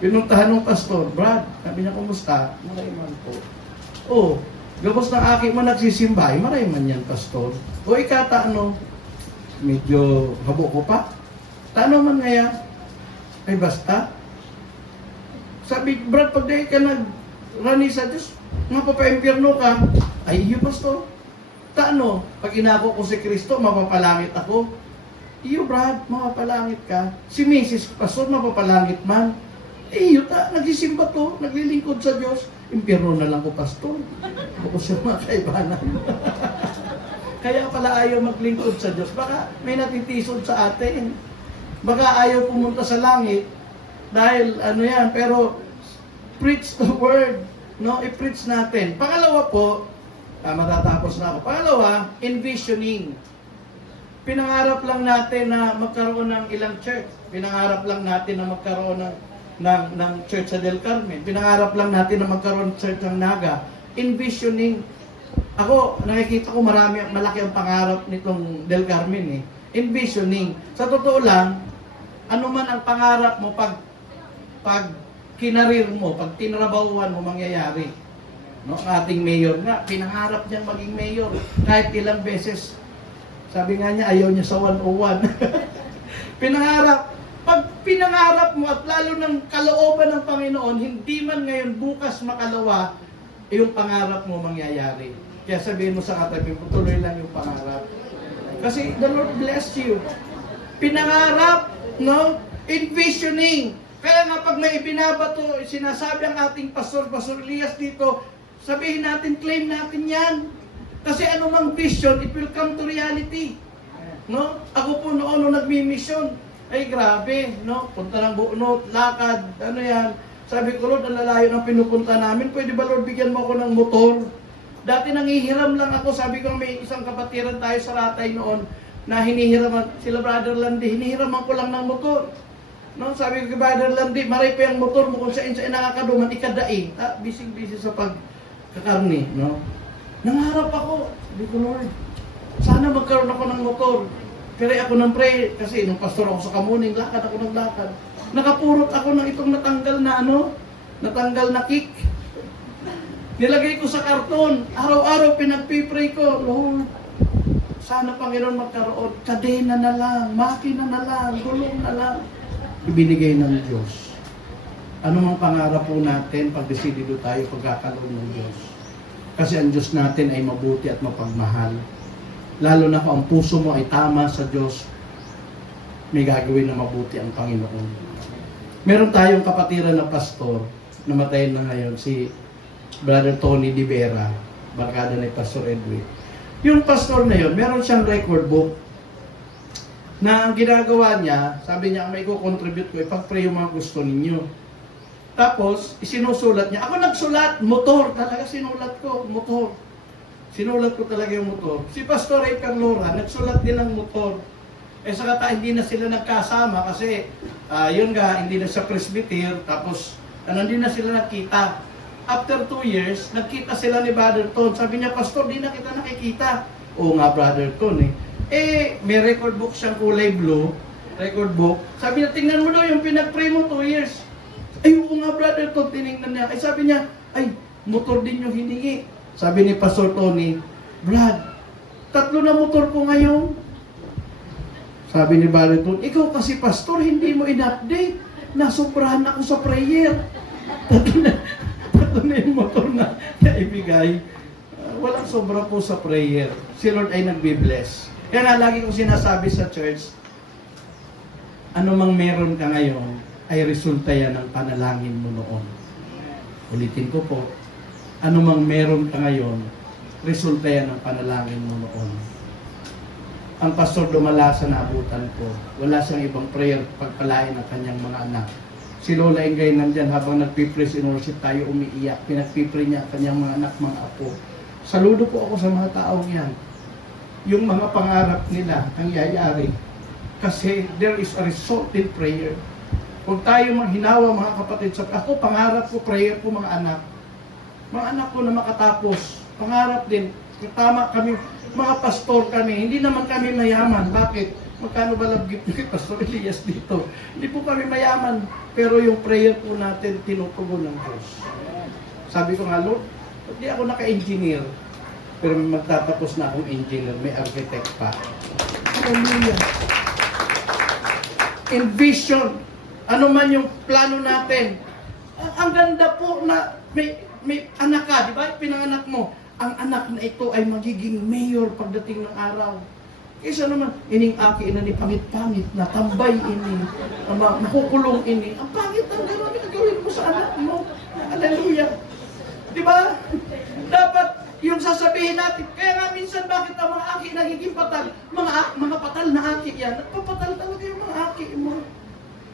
Pinuntahan ng pastor. Brad, sabi niya, kumusta? Marayman po. Gabos ng aki mo nagsisimba. Marayman yan, pastor. Ikata medyo habo ko pa. Tano man nga yan? Ay basta. Sabi, Brad, pag dahil ka nagrani sa Diyos, mapapa-impyerno ka. Ay, iyo, pastor. Pag inako ko si Kristo, mapapalangit ako. Iyo, Brad, mapapalangit ka. Si Mrs. Pastor, mapapalangit man. Iyo, nagsisimba to, naglilingkod sa Diyos. Impyerno na lang ko, pastor. Ako siya mga kaibanan. kaya pala ayaw maglingkod sa Diyos. Baka may natitisod sa atin. Baka ayaw pumunta sa langit. Dahil ano yan, pero preach the word. No, i-preach natin. Pangalawa po, matatapos na ako. Pangalawa, envisioning. Pinangarap lang natin na magkaroon ng ilang church. Pinangarap lang natin na magkaroon ng church sa Del Carmen. Pinangarap lang natin na magkaroon ng church ng Naga. Envisioning. Ako, nakikita ko malaki ang pangarap nitong Del Carmen eh. Envisioning. Sa totoo lang, ano man ang pangarap mo pag kinarir mo, pag tinrabahuan mo, mangyayari. No, ating mayor nga, pinangarap niyang maging mayor kahit ilang beses. Sabi nga niya, ayaw niya sa 101. Pinangarap. Pag pinangarap mo at lalo ng kalooban ng Panginoon, hindi man ngayon bukas makalawa, yung pangarap mo mangyayari. Kaya sabihin mo sa katabi mo, tuloy lang yung pangarap. Kasi the Lord bless you. Pinangarap, no? Envisioning. Kaya nga pag may ibinabato, sinasabi ang ating Pastor Elias dito, sabihin natin, claim natin yan. Kasi anumang vision, it will come to reality. No? Ako po noon nung nagmi-mission, ay grabe, no? Punta ng Buunot, lakad, ano yan. Sabi ko, Lord, ang lalayo ng pinupunta namin, pwede ba Lord, bigyan mo ako ng motor? Dati nangihiram lang ako, sabi ko may isang kapatiran tayo sa Ratay noon, na hinihiraman, sila Brother Landy, hinihiraman ko lang ng motor. No, sabi ko kay Brother Landy, maray pa yung motor mo kung saan nakakaduman, ikadaing. Busy sa pagkakarni, no? Nangarap ako, sabi ko, Lord, sana magkaroon ako ng motor. Pero ako ng pray, kasi nung pastor ako sa Kamuning, lakad ako ng lakad. Nakapurot ako ng itong natanggal na natanggal na kick. Nilagay ko sa karton, araw-araw pinagpipray ko, Lord, sana Panginoon magkaroon, kadena na lang, makina na lang, gulong na lang. Ibinigay ng Diyos. Ano mang pangarap po natin, pag desidido tayo, pagkakaroon ng Diyos. Kasi ang Diyos natin ay mabuti at mapagmahal. Lalo na kung ang puso mo ay tama sa Diyos, may gagawin na mabuti ang Panginoon. Meron tayong kapatiran na pastor, namatay na ngayon, si Brother Tony Di Vera, barkada ni Pastor Edwin. Yung pastor na yun, meron siyang record book na ang ginagawa niya, sabi niya, may ko-contribute ko, ipag-pray yung mga gusto ninyo. Tapos, isinusulat niya. Ako nagsulat, motor, talaga sinulat ko, motor. Sinulat ko talaga yung motor. Si Pastor Ray Carlora, nagsulat din ng motor. Sa kata, hindi na sila nagkasama kasi, yun nga, hindi na sa presbyter, tapos, hindi na sila nagkita. After 2 years, nagkita sila ni Brother Ton. Sabi niya, Pastor, di na kita nakikita. Oo nga, Brother Ton eh. May record book siyang kulay blue, record book. Sabi niya, tingnan mo daw yung pinag-pray mo 2 years. Ay, oo nga, Brother Ton, tinignan niya. Sabi niya, ay, motor din yung hiningi. Sabi ni Pastor Tony, Brad, 3 na motor ko ngayon. Sabi ni Brother Ton, ikaw kasi Pastor, hindi mo in-update. Nasuprahan ako sa prayer. 3 na yung motor na ibigay. Walang sobra po sa prayer. Si Lord ay nagbe-bless. Kaya nga lagi kong sinasabi sa church, ano mang meron ka ngayon, ay resulta yan ng panalangin mo noon. Ulitin ko po, ano mang meron ka ngayon, resulta yan ng panalangin mo noon. Ang pastor dumala sa naabutan ko, wala siyang ibang prayer pagpalain ng kanyang mga anak. Si Lola Ingay nandyan habang nagpipraise in worship tayo umiiyak. Pinagpipray niya kanyang mga anak, mga apo. Saludo po ako sa mga taong yan. Yung mga pangarap nila ang yayari. Kasi there is a result in prayer. Huwag tayo manghinawa mga kapatid. Ako pangarap ko, prayer ko mga anak. Mga anak ko na makatapos. Pangarap din. Tama kami, mga pastor kami. Hindi naman kami mayaman. Bakit? Magkano ba love gift ni Pastor Elias dito? Hindi po kami mayaman, pero yung prayer po natin tinutugon ng Diyos. Sabi ko nga, Lord, hindi ako naka-engineer, pero magtatapos na akong engineer, may architect pa. Hallelujah! Envision, ano man yung plano natin. Ang ganda po na may anak ka, di ba? Pinanganak mo. Ang anak na ito ay magiging mayor pagdating ng araw. Kaysa naman, ining aki ina ni pangit-pangit, natambay ini, nakukulong ini. Ang pangit ang gawin mo sa anak mo. Hallelujah. Di ba? Dapat yung sasabihin natin, kaya nga minsan bakit ang mga aki nagiging patal? Mga patal na aki yan. Nagpapatal talaga yung mga aki mo.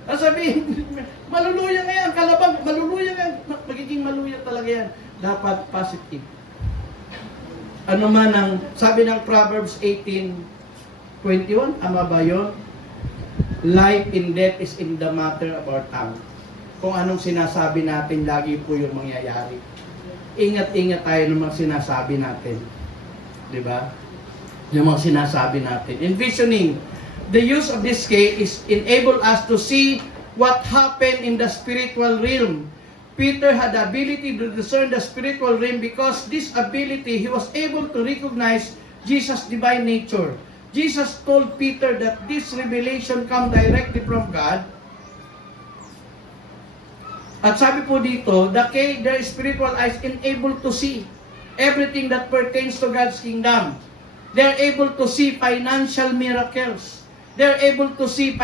Sasabihin, maluluya nga yan, kalabang, maluluya nga yan. Magiging maluya talaga yan. Dapat positive. Ano man ang, sabi ng Proverbs 18:21, ama ba yun? Life and death is in the matter of our tongue. Kung anong sinasabi natin, lagi po yung mangyayari. Ingat-ingat tayo ng mga sinasabi natin. Diba? Yung mga sinasabi natin. Envisioning, the use of this case is enable us to see what happened in the spiritual realm. Peter had the ability to discern the spiritual realm because this ability, he was able to recognize Jesus' divine nature. Jesus told Peter that this revelation come directly from God. At sabi po dito, their spiritual eyes enable to see everything that pertains to God's kingdom. They're able to see financial miracles. They're able to see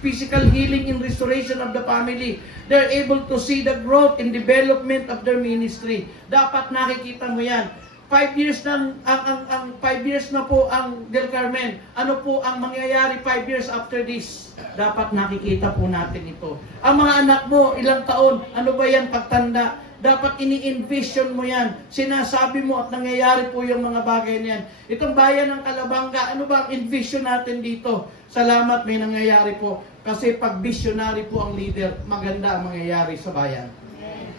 physical healing and restoration of the family. They're able to see the growth and development of their ministry. Dapat nakikita mo yan. 5 years na ang 5 years na po ang Del Carmen. Ano po ang mangyayari 5 years after this? Dapat nakikita po natin ito. Ang mga anak mo, ilang taon, ano ba yan pagtanda? Dapat ini-envision mo yan. Sinasabi mo at nangyayari po yung mga bagay na yan. Itong bayan ng Calabanga, ano ba ang envision natin dito? Salamat, may nangyayari po. Kasi pag visionary po ang leader, maganda ang mangyayari sa bayan.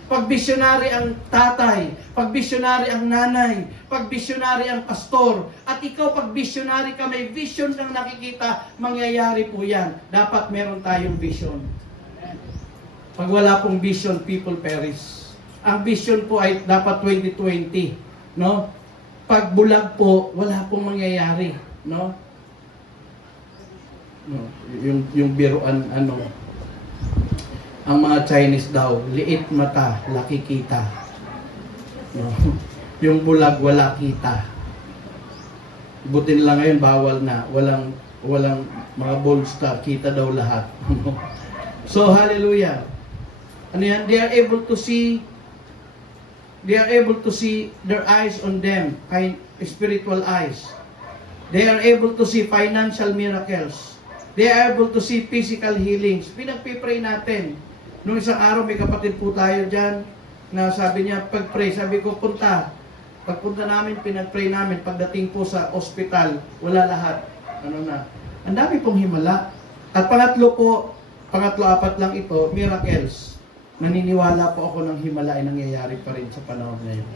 Pag visionary ang tatay, pag visionary ang nanay, pag visionary ang pastor, at ikaw pag visionary ka, may vision kang nakikita, mangyayari po yan. Dapat meron tayong vision. Pag wala pong vision, people perish. Ang vision po ay dapat 2020, no? Pag bulag po, wala pong mangyayari, no? Yung biruan, ang mga Chinese daw, liit mata, laki kita. No? Yung bulag, wala kita. Buti nila ngayon, bawal na. Walang mga bold star, kita daw lahat. So, hallelujah. Ano yan? They are able to see their eyes on them, spiritual eyes. They are able to see financial miracles. They are able to see physical healings. Pinagpipray natin. Nung isang araw, may kapatid po tayo dyan na sabi niya, pag-pray, sabi ko, punta. Pagpunta namin, pinag-pray namin. Pagdating po sa ospital, wala lahat. Ang dami pong himala. At pangatlo, apat lang ito, miracles. Naniniwala po ako ng himala ay nangyayari pa rin sa panahon ngayon.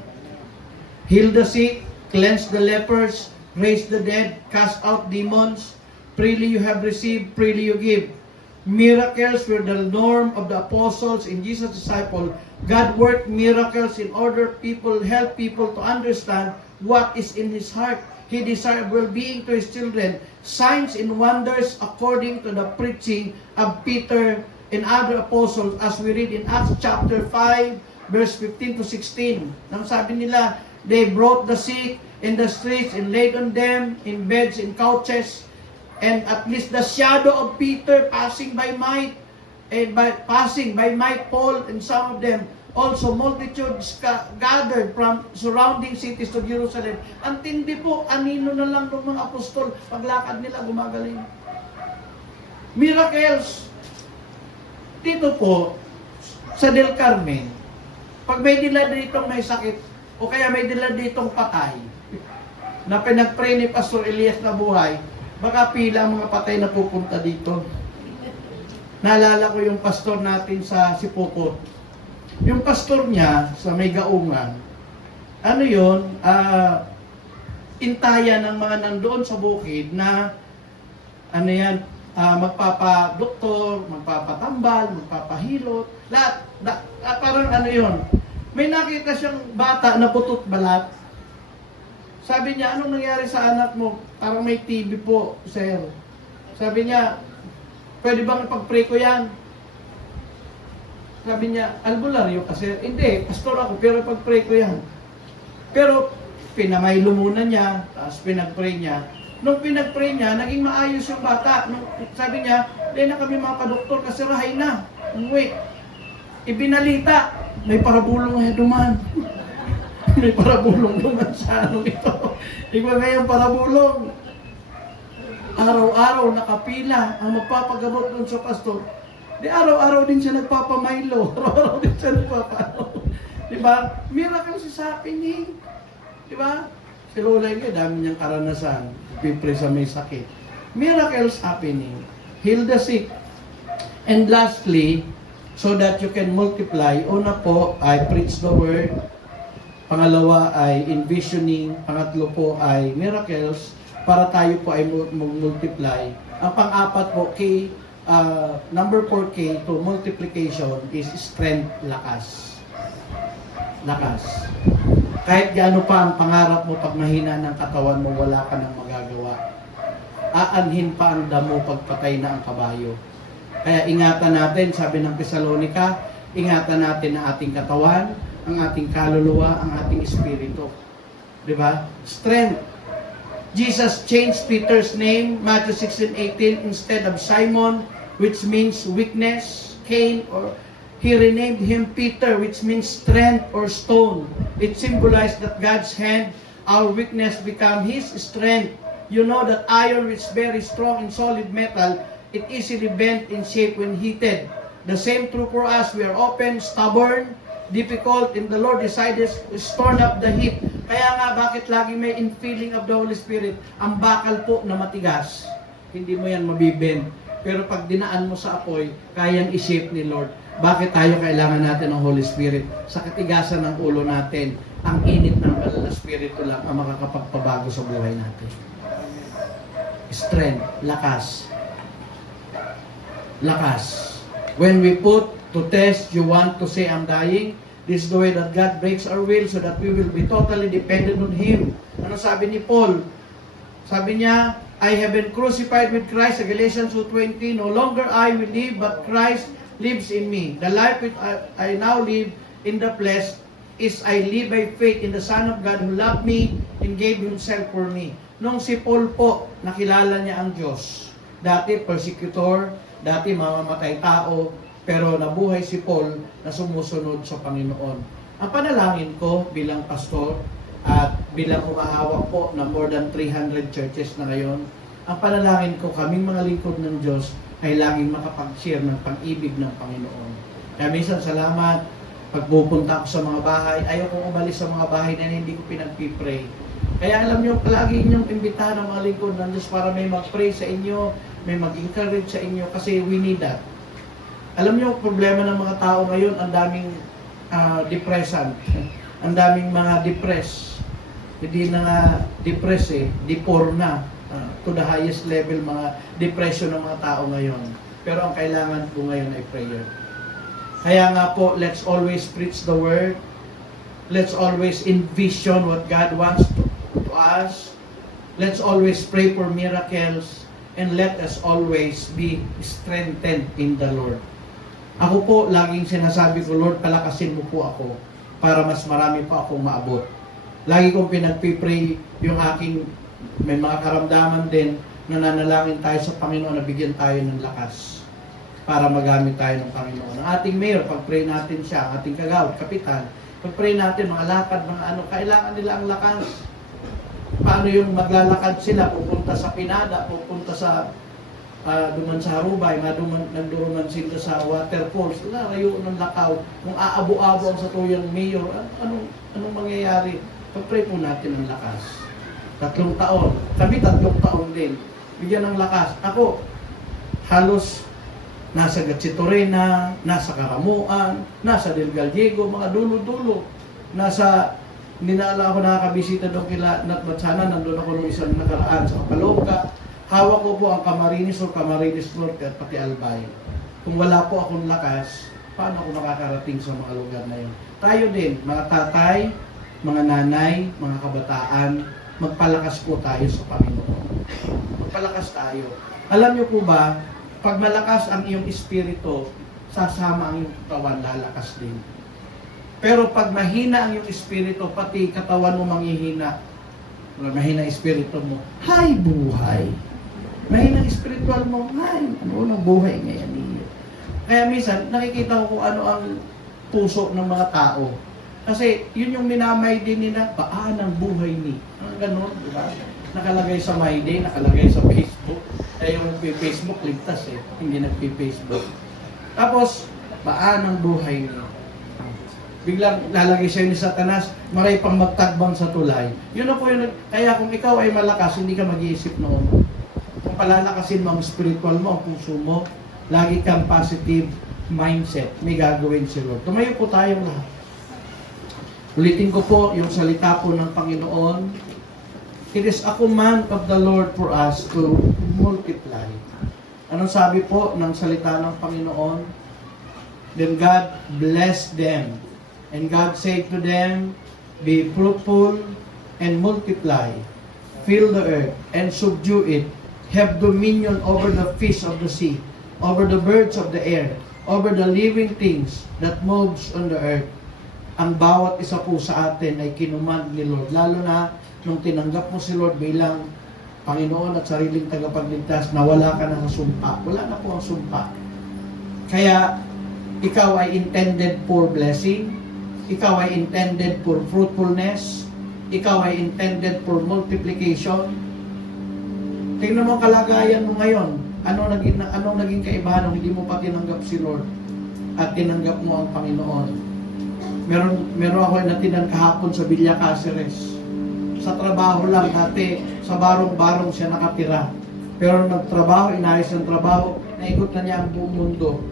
Heal the sick, cleanse the lepers, raise the dead, cast out demons. Freely you have received, freely you give. Miracles were the norm of the apostles in Jesus' disciple. God worked miracles in order help people to understand what is in His heart. He desired well-being to His children. Signs and wonders according to the preaching of Peter and other apostles, as we read in Acts chapter 5, verse 15 to 16. Nang sabi nila, they brought the sick in the streets and laid on them in beds and couches. And at least the shadow of Peter passing by might, Paul and some of them, also multitudes gathered from surrounding cities to Jerusalem. Ang tindi po, anino na lang ng mga apostol, paglakad nila gumagaling. Miracles. Dito po, sa Del Carmen, pag may dila ditong may sakit, o kaya may dila ditong patay, na pinag-pray ni Pastor Elias na buhay, baka pila ang mga patay na pupunta dito. Naalala ko yung pastor natin sa Sipokot. Yung pastor niya sa may Gaungan, intayan ng mga nandoon sa bukid na magpapa-doktor, magpapatambal, magpapahilot, lahat. Parang may nakita siyang bata na putot balat. Sabi niya, anong nangyari sa anak mo? Parang may TB po, sir. Sabi niya, pwede bang ipag-pray ko yan? Sabi niya, albularyo ka, sir. Hindi, pastor ako, pero ipag-pray ko yan. Pero, pinamaylo muna niya, tapos pinag-pray niya. Nung pinag-pray niya, naging maayos yung bata. Sabi niya, hindi na kami makapadoktor kasi rahay na. Umuwi. Ibinalita, may parabulong na duman. May parabulong naman sa ano ito. Iba ngayon parabulong. Araw-araw nakapila ang magpapagamot dun sa pastor. Di araw-araw din siya nagpapamaylo. Araw-araw din siya nagpapano. Di ba? Miracle is happening. Di ba? Si Lola nga, dami niyang karanasan. Pipre sa may sakit. Miracles happening. Heal the sick. And lastly, so that you can multiply, una po ay preach the word. Pangalawa ay envisioning. Pangatlo po ay miracles para tayo po ay multiply. Ang pang-apat po, number 4K to multiplication is strength, lakas. Lakas. Kahit gaano pa ang pangarap mo pag mahina ng katawan mo, wala ka nang magagawa. Aanhin pa ang damo pagpatay na ang kabayo. Kaya ingatan natin, sabi ng Thessalonica, ingatan natin ang ating katawan, ang ating kaluluwa, ang ating espiritu. Diba? Strength. Jesus changed Peter's name, Matthew 16:18, instead of Simon, which means weakness, Cain, or he renamed him Peter, which means strength or stone. It symbolized that God's hand, our weakness, become His strength. You know that iron, which is very strong and solid metal, it easily bent in shape when heated. The same true for us. We are open, stubborn, difficult, and the Lord decided to storm up the heat. Kaya nga, bakit lagi may infilling of the Holy Spirit? Ang bakal po na matigas, hindi mo yan mabibend. Pero pag dinaan mo sa apoy, kayang i-shape ni Lord. Bakit tayo kailangan natin ng Holy Spirit? Sa katigasan ng ulo natin, ang init ng banal na Espiritu lang ang makakapagpabago sa buhay natin. Strength, lakas. Lakas. When we put to test, you want to say, I'm dying. This is the way that God breaks our will so that we will be totally dependent on Him. Ano sabi ni Paul? Sabi niya, I have been crucified with Christ, sa Galatians 2:20, no longer I will live, but Christ lives in me. The life which I now live in the flesh is I live by faith in the Son of God who loved me and gave Himself for me. Nung si Paul po, nakilala niya ang Diyos. Dati persecutor, dati mamamatay tao, pero nabuhay si Paul na sumusunod sa Panginoon. Ang panalangin ko bilang pastor at bilang umahawak po ng more than 300 churches na ngayon, ang panalangin ko, kaming mga lingkod ng Diyos ay laging makapag-share ng pag-ibig ng Panginoon. Kaya minsan salamat, pag pupunta ako sa mga bahay, ayaw kong umalis sa mga bahay na hindi ko pinagpipray. Kaya alam nyo, palagi inyong imbitahan ng mga lingkod ng Diyos para may mag-pray sa inyo, may mag-encourage sa inyo, kasi we need that. Alam niyo, problema ng mga tao ngayon, ang daming depressant. Ang daming mga depressed. Hindi na nga depressed depor na. To the highest level, mga depression ng mga tao ngayon. Pero ang kailangan po ngayon ay prayer. Kaya nga po, let's always preach the word. Let's always envision what God wants to us. Let's always pray for miracles. And let us always be strengthened in the Lord. Ako po, laging sinasabi ko, Lord, palakasin mo po ako para mas marami pa akong maabot. Lagi kong pinagpipray yung aking, may mga karamdaman din, nananalangin tayo sa Panginoon na bigyan tayo ng lakas para magamit tayo ng Panginoon. Ang ating mayor, pag-pray natin siya, ang ating kagawad, kapitan, pag-pray natin, mga lakad, mga ano, kailangan nila ang lakas. Paano yung maglalakad sila, pupunta sa Pinada, pupunta sa duman sa Harubay, nagduruman sila sa waterfalls, rayo ng lakaw, kung aabo-abo ang sa tuyang mayor, anong mangyayari? Pag-pray po natin ng lakas. 3 taon, kami 3 taon din, bigyan ng lakas. Ako, halos nasa Gatchitorena, nasa Karamuan, nasa Del Gallego, mga dulo-dulo, nasa, hindi na alam ako nakakabisita doon kila Natbatsana, nandun ako nung isang nakaraan sa Kapaloka. Hawak ko po ang Camarines o Camarines Norte at pati Albay. Kung wala po akong lakas, paano ako makakarating sa mga lugar na yun? Tayo din, mga tatay, mga nanay, mga kabataan, magpalakas po tayo sa Panginoon. Magpalakas tayo. Alam niyo po ba, pag malakas ang iyong espiritu, sasama ang iyong katawan, lalakas din. Pero pag mahina ang iyong espiritu, pati katawan mo manghihina. Mahina ang espiritu mo, hay buhay. Mahina ang espiritual mo, hay, ano nang buhay ngayon niyo. Kaya minsan, nakikita ko kung ano ang puso ng mga tao. Kasi yun yung minamay din nila, paan ang buhay ni. Ang ganun, di ba? Nakalagay sa My Day, nakalagay sa Facebook. Eh yung Facebook, ligtas eh. Hindi nagpi-Facebook. Tapos, paan ang buhay ni. Biglang lalagay sa'yo ni Satanas, maray pang magtagbang sa tulay. Yun na po yun. Kaya kung ikaw ay malakas, hindi ka mag-iisip noon. Kung palalakasin mo ang spiritual mo, ang puso mo, lagi kang positive mindset, may gagawin si Lord. Tumayo po tayong lahat. Ulitin ko po yung salita po ng Panginoon. It is a command of the Lord for us to multiply. Anong sabi po ng salita ng Panginoon? Then God blessed them. And God said to them, be fruitful and multiply. Fill the earth and subdue it. Have dominion over the fish of the sea, over the birds of the air, over the living things that moves on the earth. Ang bawat isa po sa atin ay kinumand ni Lord. Lalo na nung tinanggap mo si Lord bilang Panginoon at sariling tagapagligtas, na wala ka na sa sumpa. Wala na po ang sumpa. Kaya ikaw ay intended for blessing. Ikaw ay intended for fruitfulness. Ikaw ay intended for multiplication. Tingnan mo ang kalagayan mo ngayon. Anong naging kaibahan nung hindi mo pa tinanggap si Lord at tinanggap mo ang Panginoon? Meron ako natinan kahapon sa Villa Caceres. Sa trabaho lang, dati sa barong-barong siya nakatira. Pero nung nagtrabaho, inayos ng trabaho, naikot na niya ang buong mundo.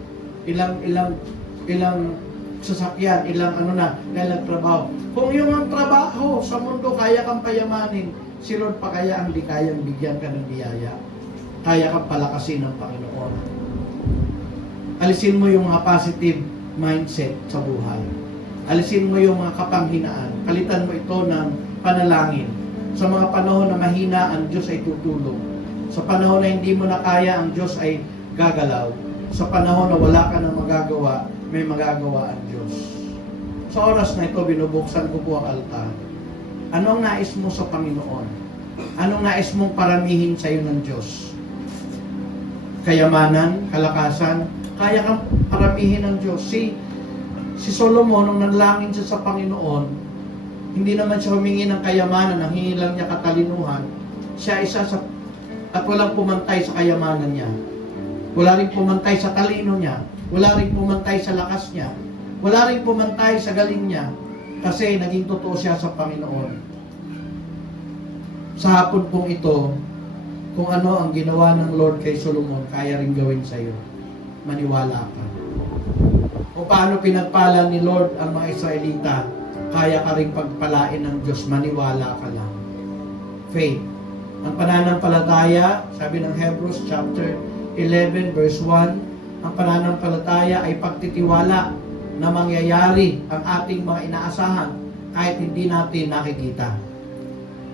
Ilang sasakyan, dahil nagtrabaho. Kung yung ang trabaho sa mundo kaya kang payamanin, si Lord pa kaya ang di kayang bigyan ka ng biyaya. Kaya kang palakasin ng Panginoon. Alisin mo yung mga positive mindset sa buhay. Alisin mo yung mga kapanghinaan. Palitan mo ito ng panalangin. Sa mga panahon na mahina, ang Diyos ay tutulong. Sa panahon na hindi mo na kaya, ang Diyos ay gagalaw. Sa panahon na wala ka nang magagawa, may magagawa ang Diyos. Sa oras na ito, binubuksan ko po ang altar. Anong nais mo sa Panginoon? Anong nais mong paramihin sa iyo ng Diyos? Kayamanan, kalakasan, kaya kang paramihin ng Diyos. Si Solomon, nung nanlangin siya sa Panginoon, hindi naman siya humingi ng kayamanan, ang hingi lang niya katalinuhan. Siya isa sa, at walang pumantay sa kayamanan niya. Wala rin pumantay sa talino niya. Wala rin pumantay sa lakas niya. Wala rin pumantay sa galing niya. Kasi naging totoo siya sa Panginoon. Sa hapon pong ito, kung ano ang ginawa ng Lord kay Solomon, kaya rin gawin sa iyo. Maniwala ka. Kung paano pinagpala ni Lord ang mga Israelita, kaya ka rin pagpalain ng Diyos. Maniwala ka lang. Faith. Ang pananampalataya, sabi ng Hebrews chapter 11 verse 1, ang pananampalataya ay pagtitiwala na mangyayari ang ating mga inaasahan kahit hindi natin nakikita.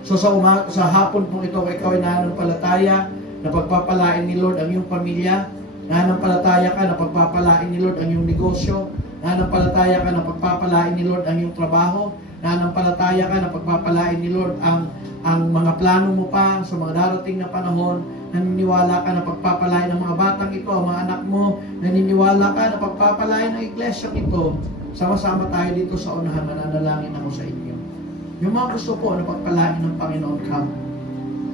So sa hapon pong ito, ikaw ay nananampalataya na pagpapalain ni Lord ang iyong pamilya, nananampalataya ka na pagpapalain ni Lord ang iyong negosyo, nananampalataya ka na pagpapalain ni Lord ang iyong trabaho, nananampalataya ka na pagpapalain ni Lord ang mga plano mo pa sa mga darating na panahon. Naniniwala ka na pagpapalain ng mga batang ito, ang mga anak mo, naniniwala ka na pagpapalain ng iglesia ito. Sama-sama tayo dito sa unahan, mananalangin ako sa inyo. Yung mga gusto po na pagpalain ng Panginoon, come.